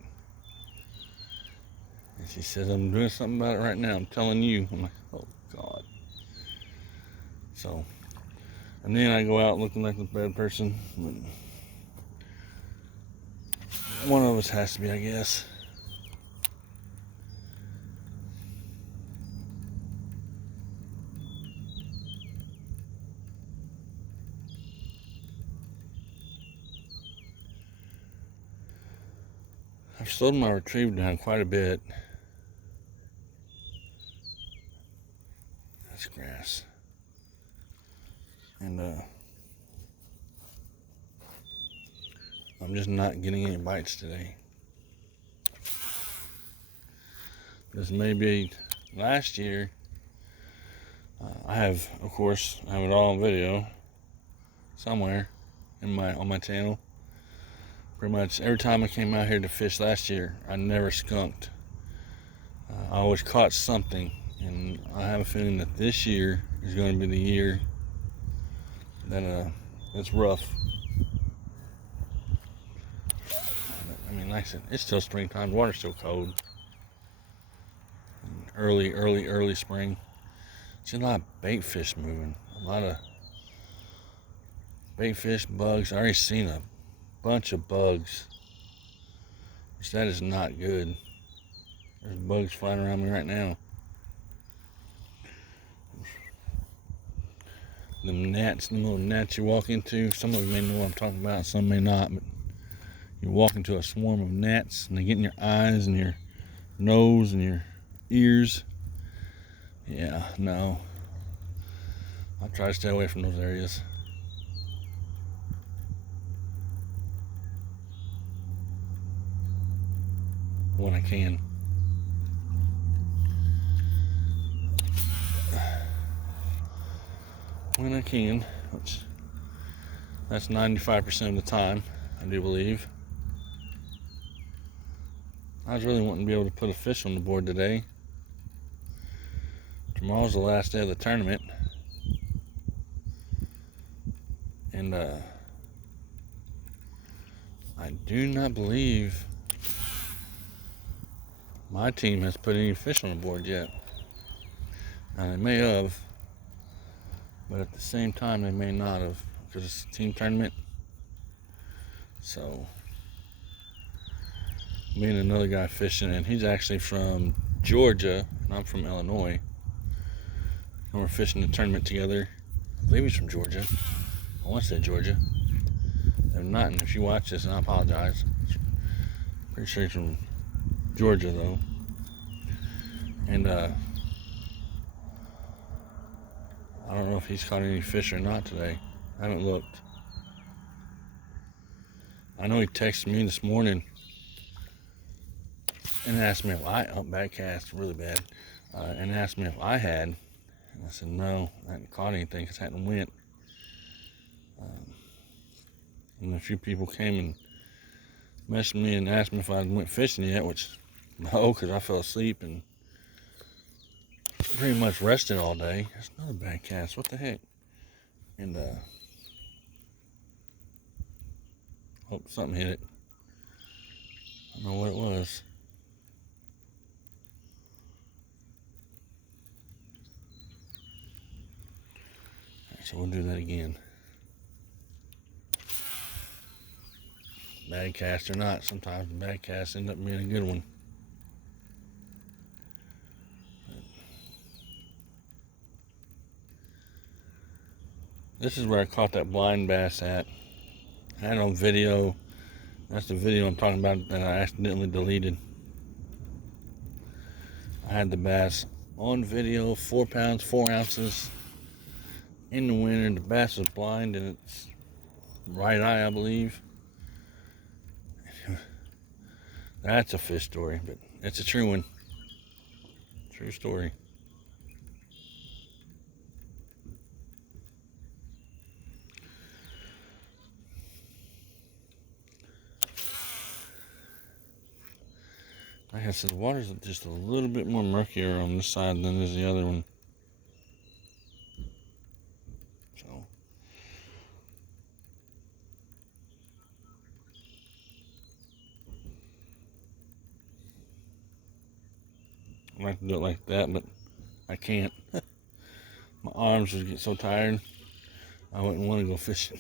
And she says, "I'm doing something about it right now. I'm telling you." I'm like, "Oh, God." So, and then I go out looking like a bad person. One of us has to be, I guess. I've slowed my retrieve down quite a bit. That's grass. And I'm just not getting any bites today. This may be last year. I have it all on video somewhere on my channel. Pretty much every time I came out here to fish last year, I never skunked. I always caught something, and I have a feeling that this year is going to be the year that it's rough. I mean, like I said, it's still springtime. The water's still cold. Early spring. See a lot of bait fish moving. A lot of bait fish, bugs. I already seen a bunch of bugs, which that is not good. There's bugs flying around me right now. Them little gnats you walk into, some of you may know what I'm talking about, some may not, but you walk into a swarm of gnats and they get in your eyes and your nose and your ears. Yeah, no. I try to stay away from those areas. When I can. When I can, which that's 95% of the time, I do believe. I was really wanting to be able to put a fish on the board today. Tomorrow's the last day of the tournament. And I do not believe my team has put any fish on the board yet. Now, they may have, but at the same time, they may not have, because it's a team tournament. So, me and another guy fishing, and he's actually from Georgia, and I'm from Illinois. And we're fishing the tournament together. I believe he's from Georgia. I want to say Georgia. If not, and if you watch this, and I apologize. Pretty sure he's from Georgia, though. And I don't know if he's caught any fish or not today. I haven't looked. I know he texted me this morning and asked me if bad cast, really bad, and asked me if I had, and I said no, I hadn't caught anything because I hadn't went. And a few people came and messaged me and asked me if I went fishing yet, which no, because I fell asleep and pretty much rested all day. That's another bad cast. What the heck? And oh, something hit it. I don't know what it was. Right, so we'll do that again. Bad cast or not, sometimes the bad casts end up being a good one. This is where I caught that blind bass at. I had it on video. That's the video I'm talking about that I accidentally deleted. I had the bass on video, 4 pounds, 4 ounces in the winter. The bass was blind in its right eye, I believe. That's a fish story, but it's a true one. True story. Like I said, the water's just a little bit more murkier on this side than is the other one. So I like to do it like that, but I can't. My arms would get so tired, I wouldn't want to go fishing.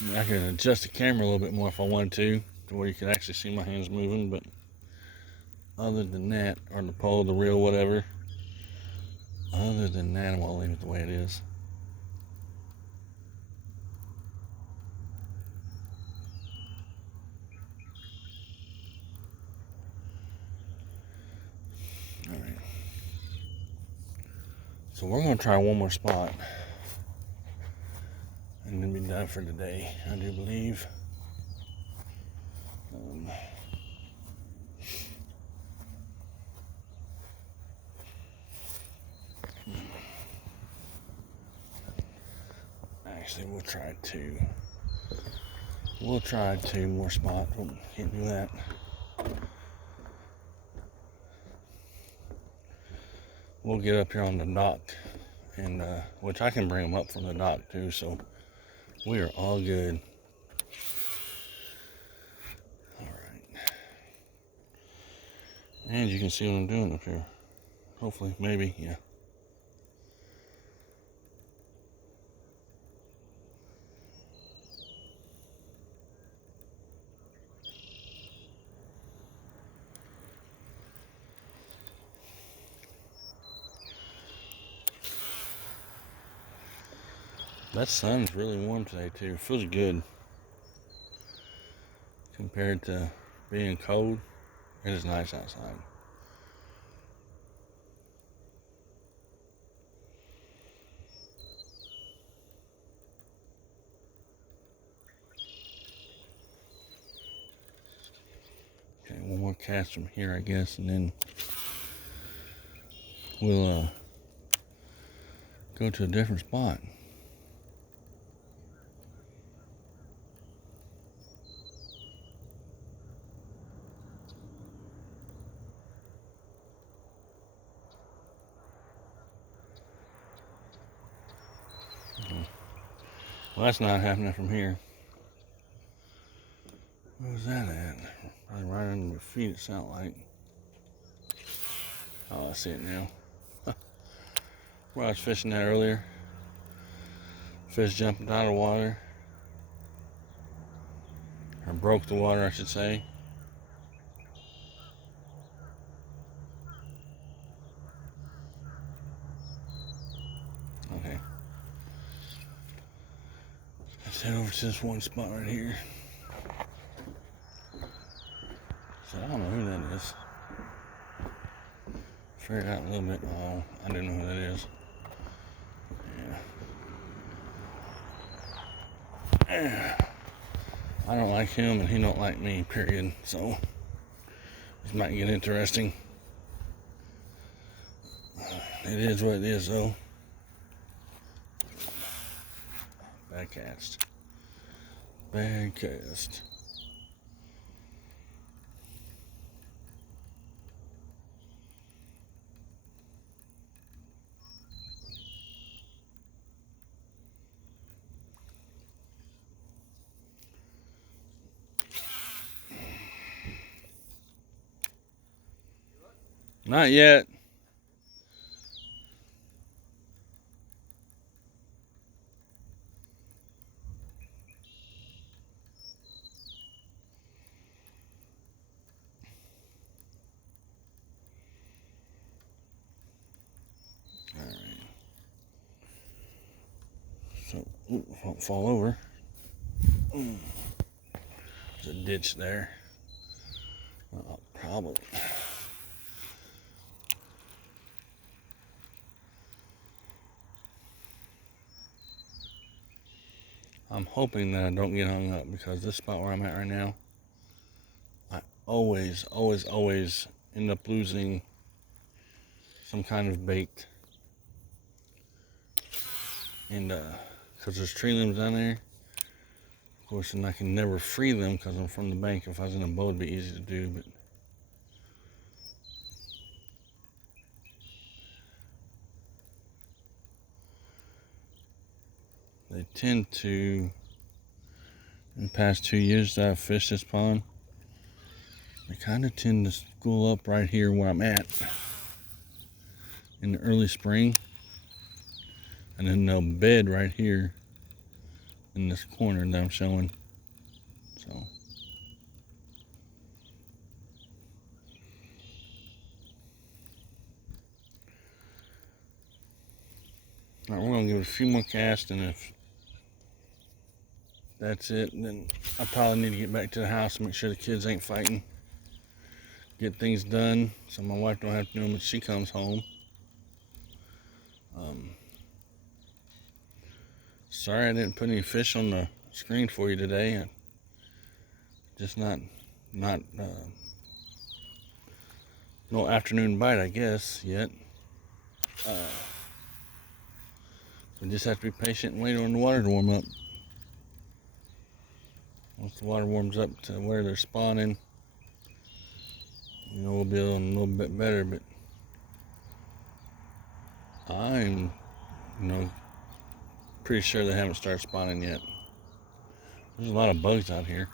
I mean, I could adjust the camera a little bit more if I wanted to where you could actually see my hands moving, but other than that, or the pole, the reel, whatever, other than that, I'm gonna leave it the way it is. Alright. So we're gonna try one more spot. And then be done for today, I do believe. Actually, we'll try two. We'll try 2 more spots. We can't do that. We'll get up here on the dock, and which I can bring them up from the dock too. So we are all good. All right. And you can see what I'm doing up here. Hopefully, maybe, yeah. That sun's really warm today too. It feels good compared to being cold. It is nice outside. Okay, one more cast from here, I guess, and then we'll go to a different spot. Well, that's not happening from here. Where was that at? Probably right under my feet, it sounded like. Oh, I see it now. Where I was fishing that earlier. Fish jumped out of the water. Or broke the water, I should say. Okay. Let's head over to this one spot right here. So I don't know who that is. Figure it out a little bit. Oh, I didn't know who that is. Yeah. I don't like him and he don't like me, period. So This might get interesting. It is what it is, though. Bad cast. Bad cast. Not yet. All right. So, won't fall over. There's a ditch there. Probably. I'm hoping that I don't get hung up, because this spot where I'm at right now, I always end up losing some kind of bait. And because there's tree limbs down there, of course, and I can never free them because I'm from the bank. If I was in a boat, it'd be easy to do, but they tend to, in the past 2 years that I've fished this pond, they kind of tend to school up right here where I'm at in the early spring, and then they'll bed right here in this corner that I'm showing. So all right, we're gonna give it a few more casts, and if that's it, then I probably need to get back to the house and make sure the kids ain't fighting. Get things done so my wife don't have to do them when she comes home. Sorry I didn't put any fish on the screen for you today. Just not no afternoon bite, I guess, yet. We just have to be patient and wait on the water to warm up. Once the water warms up to where they're spawning, we'll be a little bit better. But I'm, pretty sure they haven't started spawning yet. There's a lot of bugs out here,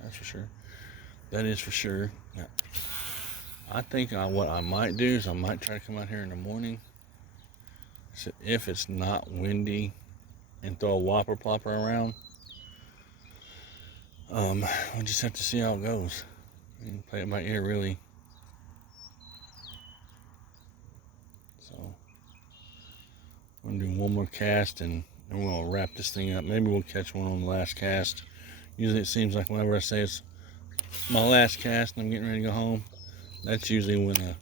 that's for sure. That is for sure. Yeah. I think what I might do is I might try to come out here in the morning, so if it's not windy, and throw a whopper plopper around. We'll just have to see how it goes. Play it by ear, really. So I'm gonna do one more cast, and then we're gonna wrap this thing up. Maybe we'll catch one on the last cast. Usually it seems like whenever I say it's my last cast and I'm getting ready to go home, that's usually when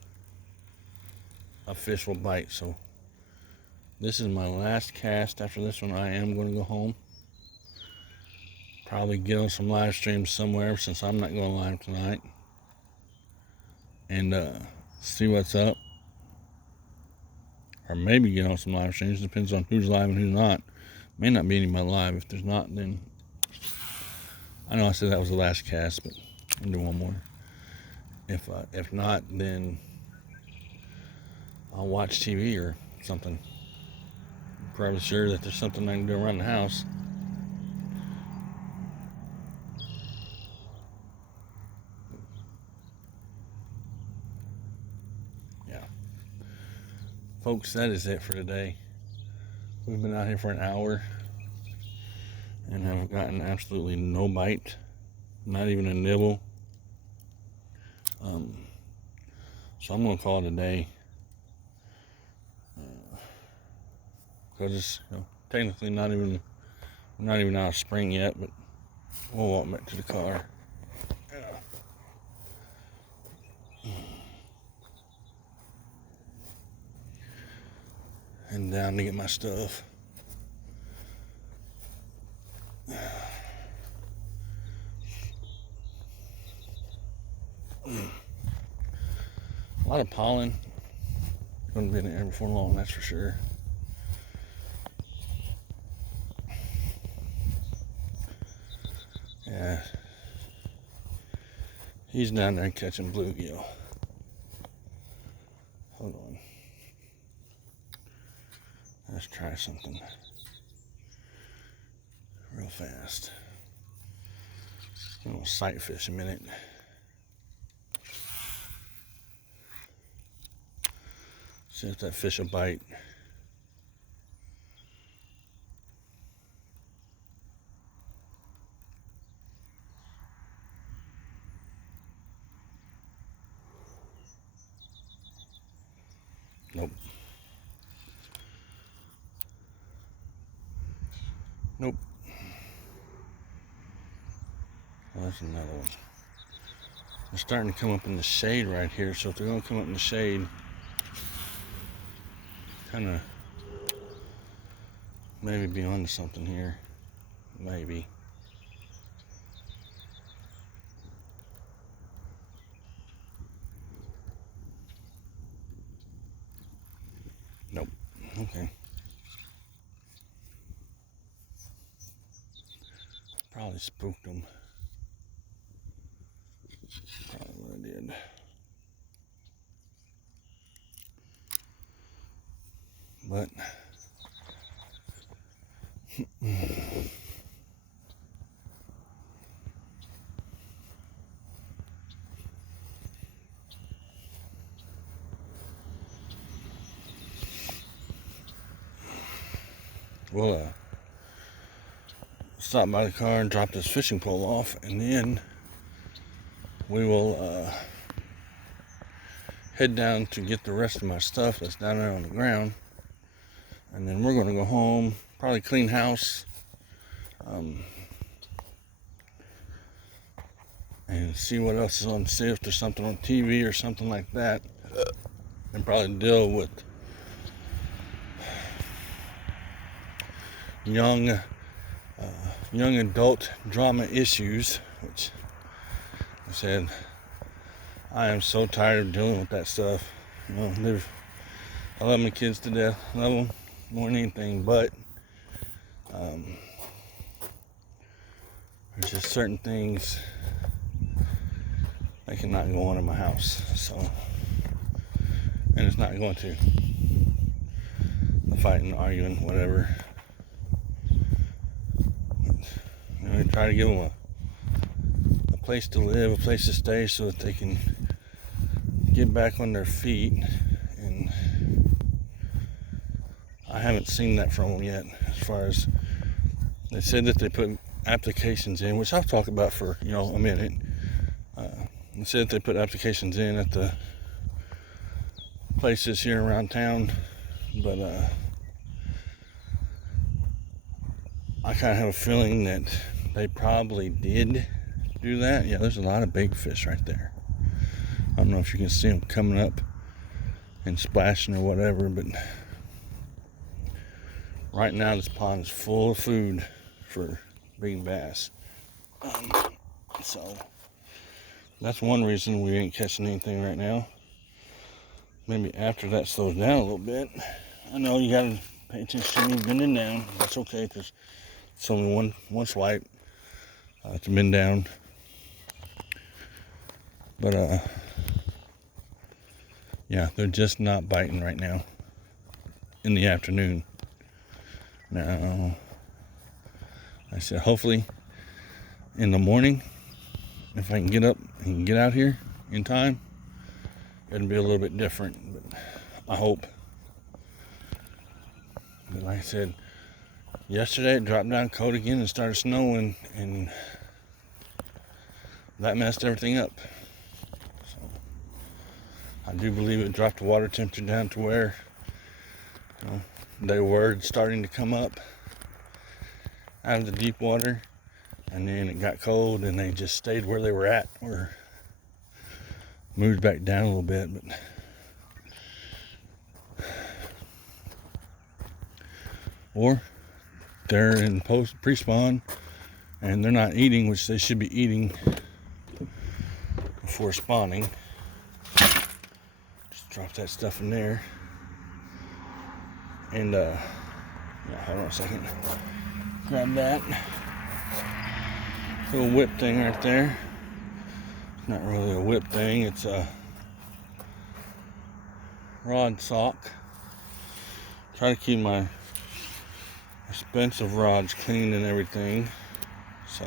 a fish will bite. So this is my last cast. After this one, I am going to go home. Probably get on some live streams somewhere, since I'm not going live tonight, and see what's up. Or maybe get on some live streams. Depends on who's live and who's not. May not be anybody live. If there's not, then I know I said that was the last cast, but I'll do one more. If not, then I'll watch TV or something. I'm probably sure that there's something I can do around the house. Yeah. Folks, that is it for today. We've been out here for an hour and have gotten absolutely no bite. Not even a nibble. So I'm going to call it a day. Because it's technically not even out of spring yet, but we'll walk back to the car. And down to get my stuff. A lot of pollen. Going to be in the air before long, that's for sure. Yeah. He's down there catching bluegill. Hold on. Let's try something real fast. I'm gonna sight fish a minute. See if that fish will bite. Nope. Nope. Well, that's another one. They're starting to come up in the shade right here, so if they're gonna come up in the shade, kind of maybe be onto something here. Maybe. Nope. Okay. Probably spooked them. Probably what I did. But we'll stop by the car and drop this fishing pole off, and then we will head down to get the rest of my stuff that's down there on the ground, and then we're going to go home, probably clean house, and see what else is on, see if there's something on TV or something like that, and probably deal with young adult drama issues, which I said I am so tired of dealing with that stuff. You know, I love my kids to death, love them more than anything, but there's just certain things that cannot go on in my house. So, and it's not going to. The fighting, arguing, whatever. You know, try to give them a place to live, a place to stay, so that they can get back on their feet. And I haven't seen that from them yet. As far as they said that they put applications in, which I'll talk about for a minute. They said that they put applications in at the places here around town, but I kind of have a feeling that they probably did do that. Yeah, there's a lot of big fish right there. I don't know if you can see them coming up and splashing or whatever, but right now this pond is full of food for big bass. So that's one reason we ain't catching anything right now. Maybe after that slows down a little bit. I know you gotta pay attention to me bending down. That's okay, because it's only one swipe to bend down. But yeah, they're just not biting right now in the afternoon. Now, I said hopefully in the morning, if I can get up and get out here in time, it'll be a little bit different, but I hope. But like I said, yesterday it dropped down cold again and started snowing, and that messed everything up. So I do believe it dropped the water temperature down to where they were starting to come up out of the deep water, and then it got cold and they just stayed where they were at, or moved back down a little bit. But or they're in pre-spawn and they're not eating, which they should be eating before spawning. Drop that stuff in there. And yeah, hold on a second. Grab that little whip thing right there. It's not really a whip thing, it's a rod sock. Try to keep my expensive rods clean and everything, so,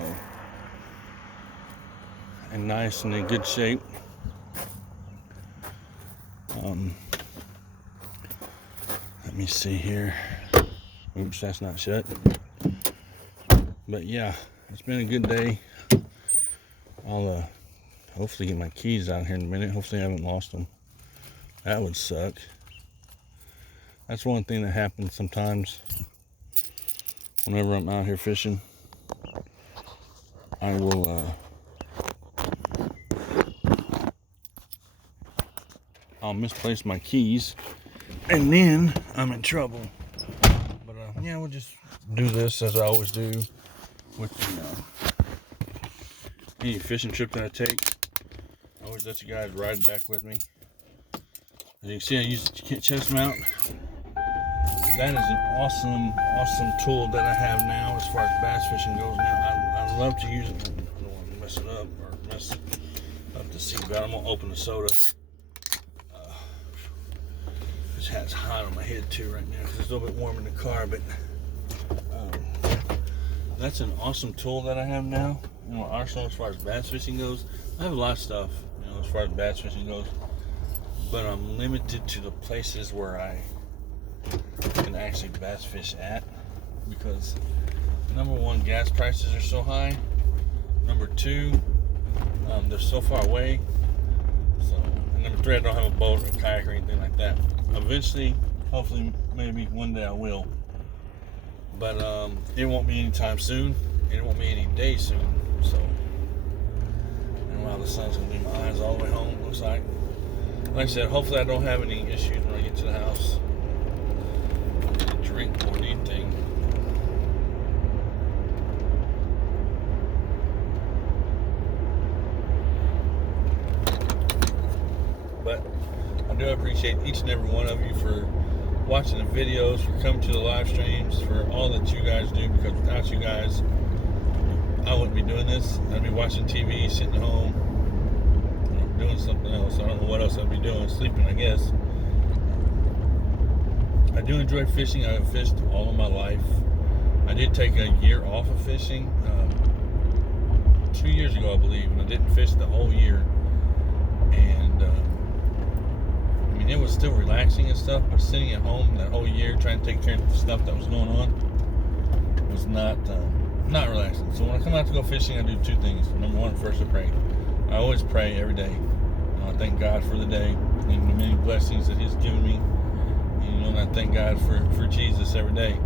and nice and in good shape. Let me see here. Oops, that's not shut. But yeah, it's been a good day. I'll hopefully get my keys out here in a minute. Hopefully I haven't lost them. That would suck. That's one thing that happens sometimes whenever I'm out here fishing. I will I'll misplace my keys and then I'm in trouble. But yeah, we'll just do this as I always do with any fishing trip that I take. I always let you guys ride back with me. As you can see, I use the chest mount. That is an awesome tool that I have now as far as bass fishing goes. Now I love to use it. I don't want to mess it up or mess up the seatbelt. I'm gonna open the soda. This hat's hot on my head too right now because it's a little bit warm in the car. But that's an awesome tool that I have now in my arsenal as far as bass fishing goes. I have a lot of stuff, as far as bass fishing goes, but I'm limited to the places where I can actually bass fish at, because number one, gas prices are so high. Number two, they're so far away. So, and number three, I don't have a boat or a kayak or anything like that. Eventually, hopefully, maybe one day I will. But it won't be anytime soon. It won't be any day soon. So, and while the sun's gonna be my eyes all the way home, looks like. Like I said, hopefully I don't have any issues when I get to the house. Drink more than anything. But I do appreciate each and every one of you for watching the videos, for coming to the live streams, for all that you guys do, because without you guys, I wouldn't be doing this. I'd be watching TV, sitting at home, doing something else. I don't know what else I'd be doing, sleeping, I guess. I do enjoy fishing. I've fished all of my life. I did take a year off of fishing 2 years ago, I believe, and I didn't fish the whole year. And I mean, it was still relaxing and stuff, but sitting at home that whole year trying to take care of the stuff that was going on was not relaxing. So when I come out to go fishing, I do two things. Number one, first I pray. I always pray every day. I thank God for the day and the many blessings that He's given me. And I thank God for Jesus every day,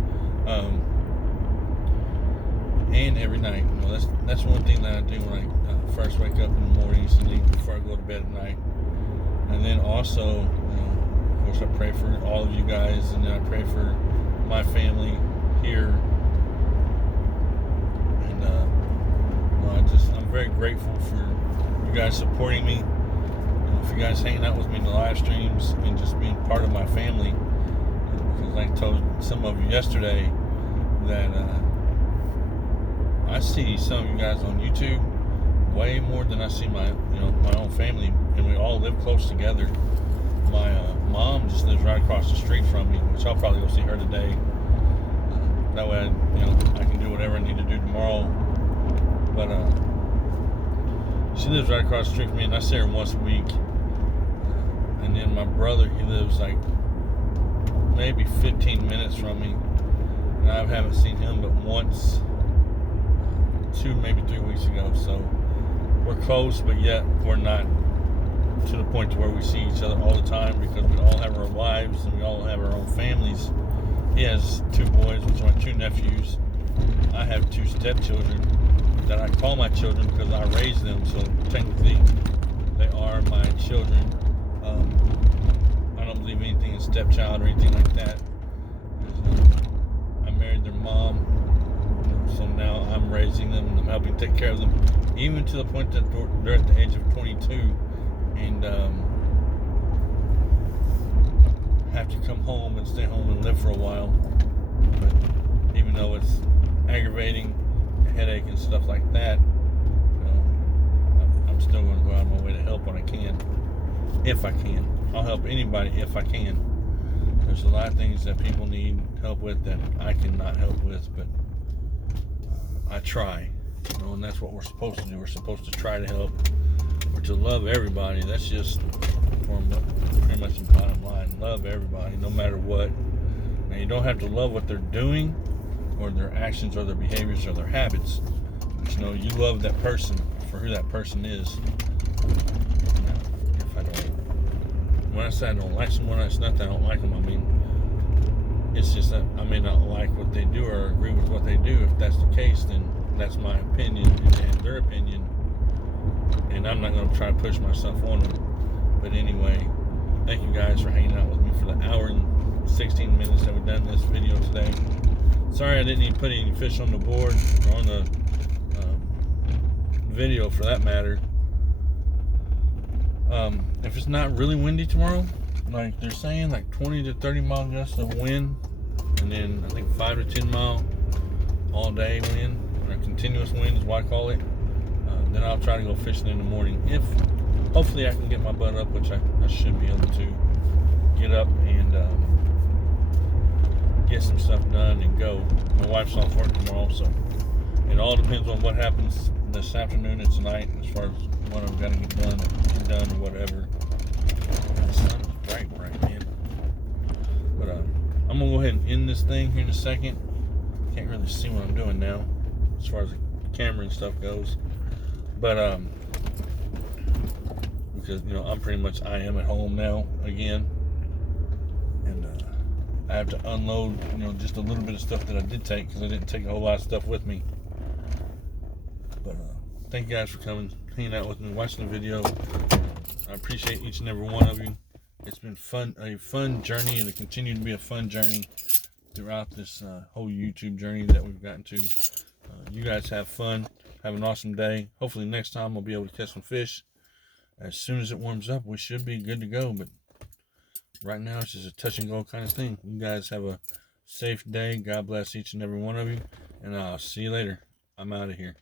and every night. That's one thing that I do when I first wake up in the mornings and before I go to bed at night. And then also, of course, I pray for all of you guys, and then I pray for my family here. And I'm very grateful for you guys supporting me. For you guys hanging out with me in the live streams and just being part of my family. Because I told some of you yesterday that I see some of you guys on YouTube way more than I see my own family, and we all live close together. My mom just lives right across the street from me, which I'll probably go see her today. That way, I can do whatever I need to do tomorrow. But she lives right across the street from me, and I see her once a week. And then my brother, he lives like maybe 15 minutes from me, and I haven't seen him but once, 2, maybe 3 weeks ago. So we're close, but yet we're not to the point to where we see each other all the time, because we all have our wives and we all have our own families. He has 2 boys, which are my 2 nephews. I have 2 stepchildren that I call my children because I raised them, so technically they are my children. I don't believe anything in stepchild or anything like that. I married their mom, so now I'm raising them and I'm helping take care of them, even to the point that they're at the age of 22. And have to come home and stay home and live for a while. But even though it's aggravating, a headache and stuff like that, I'm still going to go out of my way to help when I can, if I can. I'll help anybody if I can. There's a lot of things that people need help with that I cannot help with, but I try, and that's what we're supposed to do. We're supposed to try to help, or to love everybody. That's just pretty much the bottom line. Love everybody, no matter what. Now, you don't have to love what they're doing, or their actions, or their behaviors, or their habits. But you love that person for who that person is. Now, if I don't, when I say I don't like someone, it's not that I don't like them. I mean, it's just that I may not like what they do or agree with what they do. If that's the case, then that's my opinion and their opinion, and I'm not going to try to push myself on them. But anyway, thank you guys for hanging out with me for the hour and 16 minutes that we've done this video today. Sorry I didn't even put any fish on the board, or on the video for that matter. If it's not really windy tomorrow, like they're saying, like 20 to 30 mile gusts of wind, and then I think 5 to 10 mile all day wind, or continuous wind is what I call it, then I'll try to go fishing in the morning. If hopefully I can get my butt up, which I should be able to get up and get some stuff done and go. My wife's off work tomorrow, so it all depends on what happens this afternoon and tonight as far as what I've got to get done or whatever. The sun is bright, man. But I'm gonna go ahead and end this thing here in a second. Can't really see what I'm doing now as far as the camera and stuff goes. But because I'm pretty much I am at home now again, and I have to unload just a little bit of stuff that I did take, because I didn't take a whole lot of stuff with me. But thank you guys for coming, hanging out with me, watching the video. I appreciate each and every one of you. It's been a fun journey, and it continued to be a fun journey throughout this whole YouTube journey that we've gotten to. You guys have fun. Have an awesome day. Hopefully next time we'll be able to catch some fish. As soon as it warms up, we should be good to go. But right now, it's just a touch and go kind of thing. You guys have a safe day. God bless each and every one of you. And I'll see you later. I'm out of here.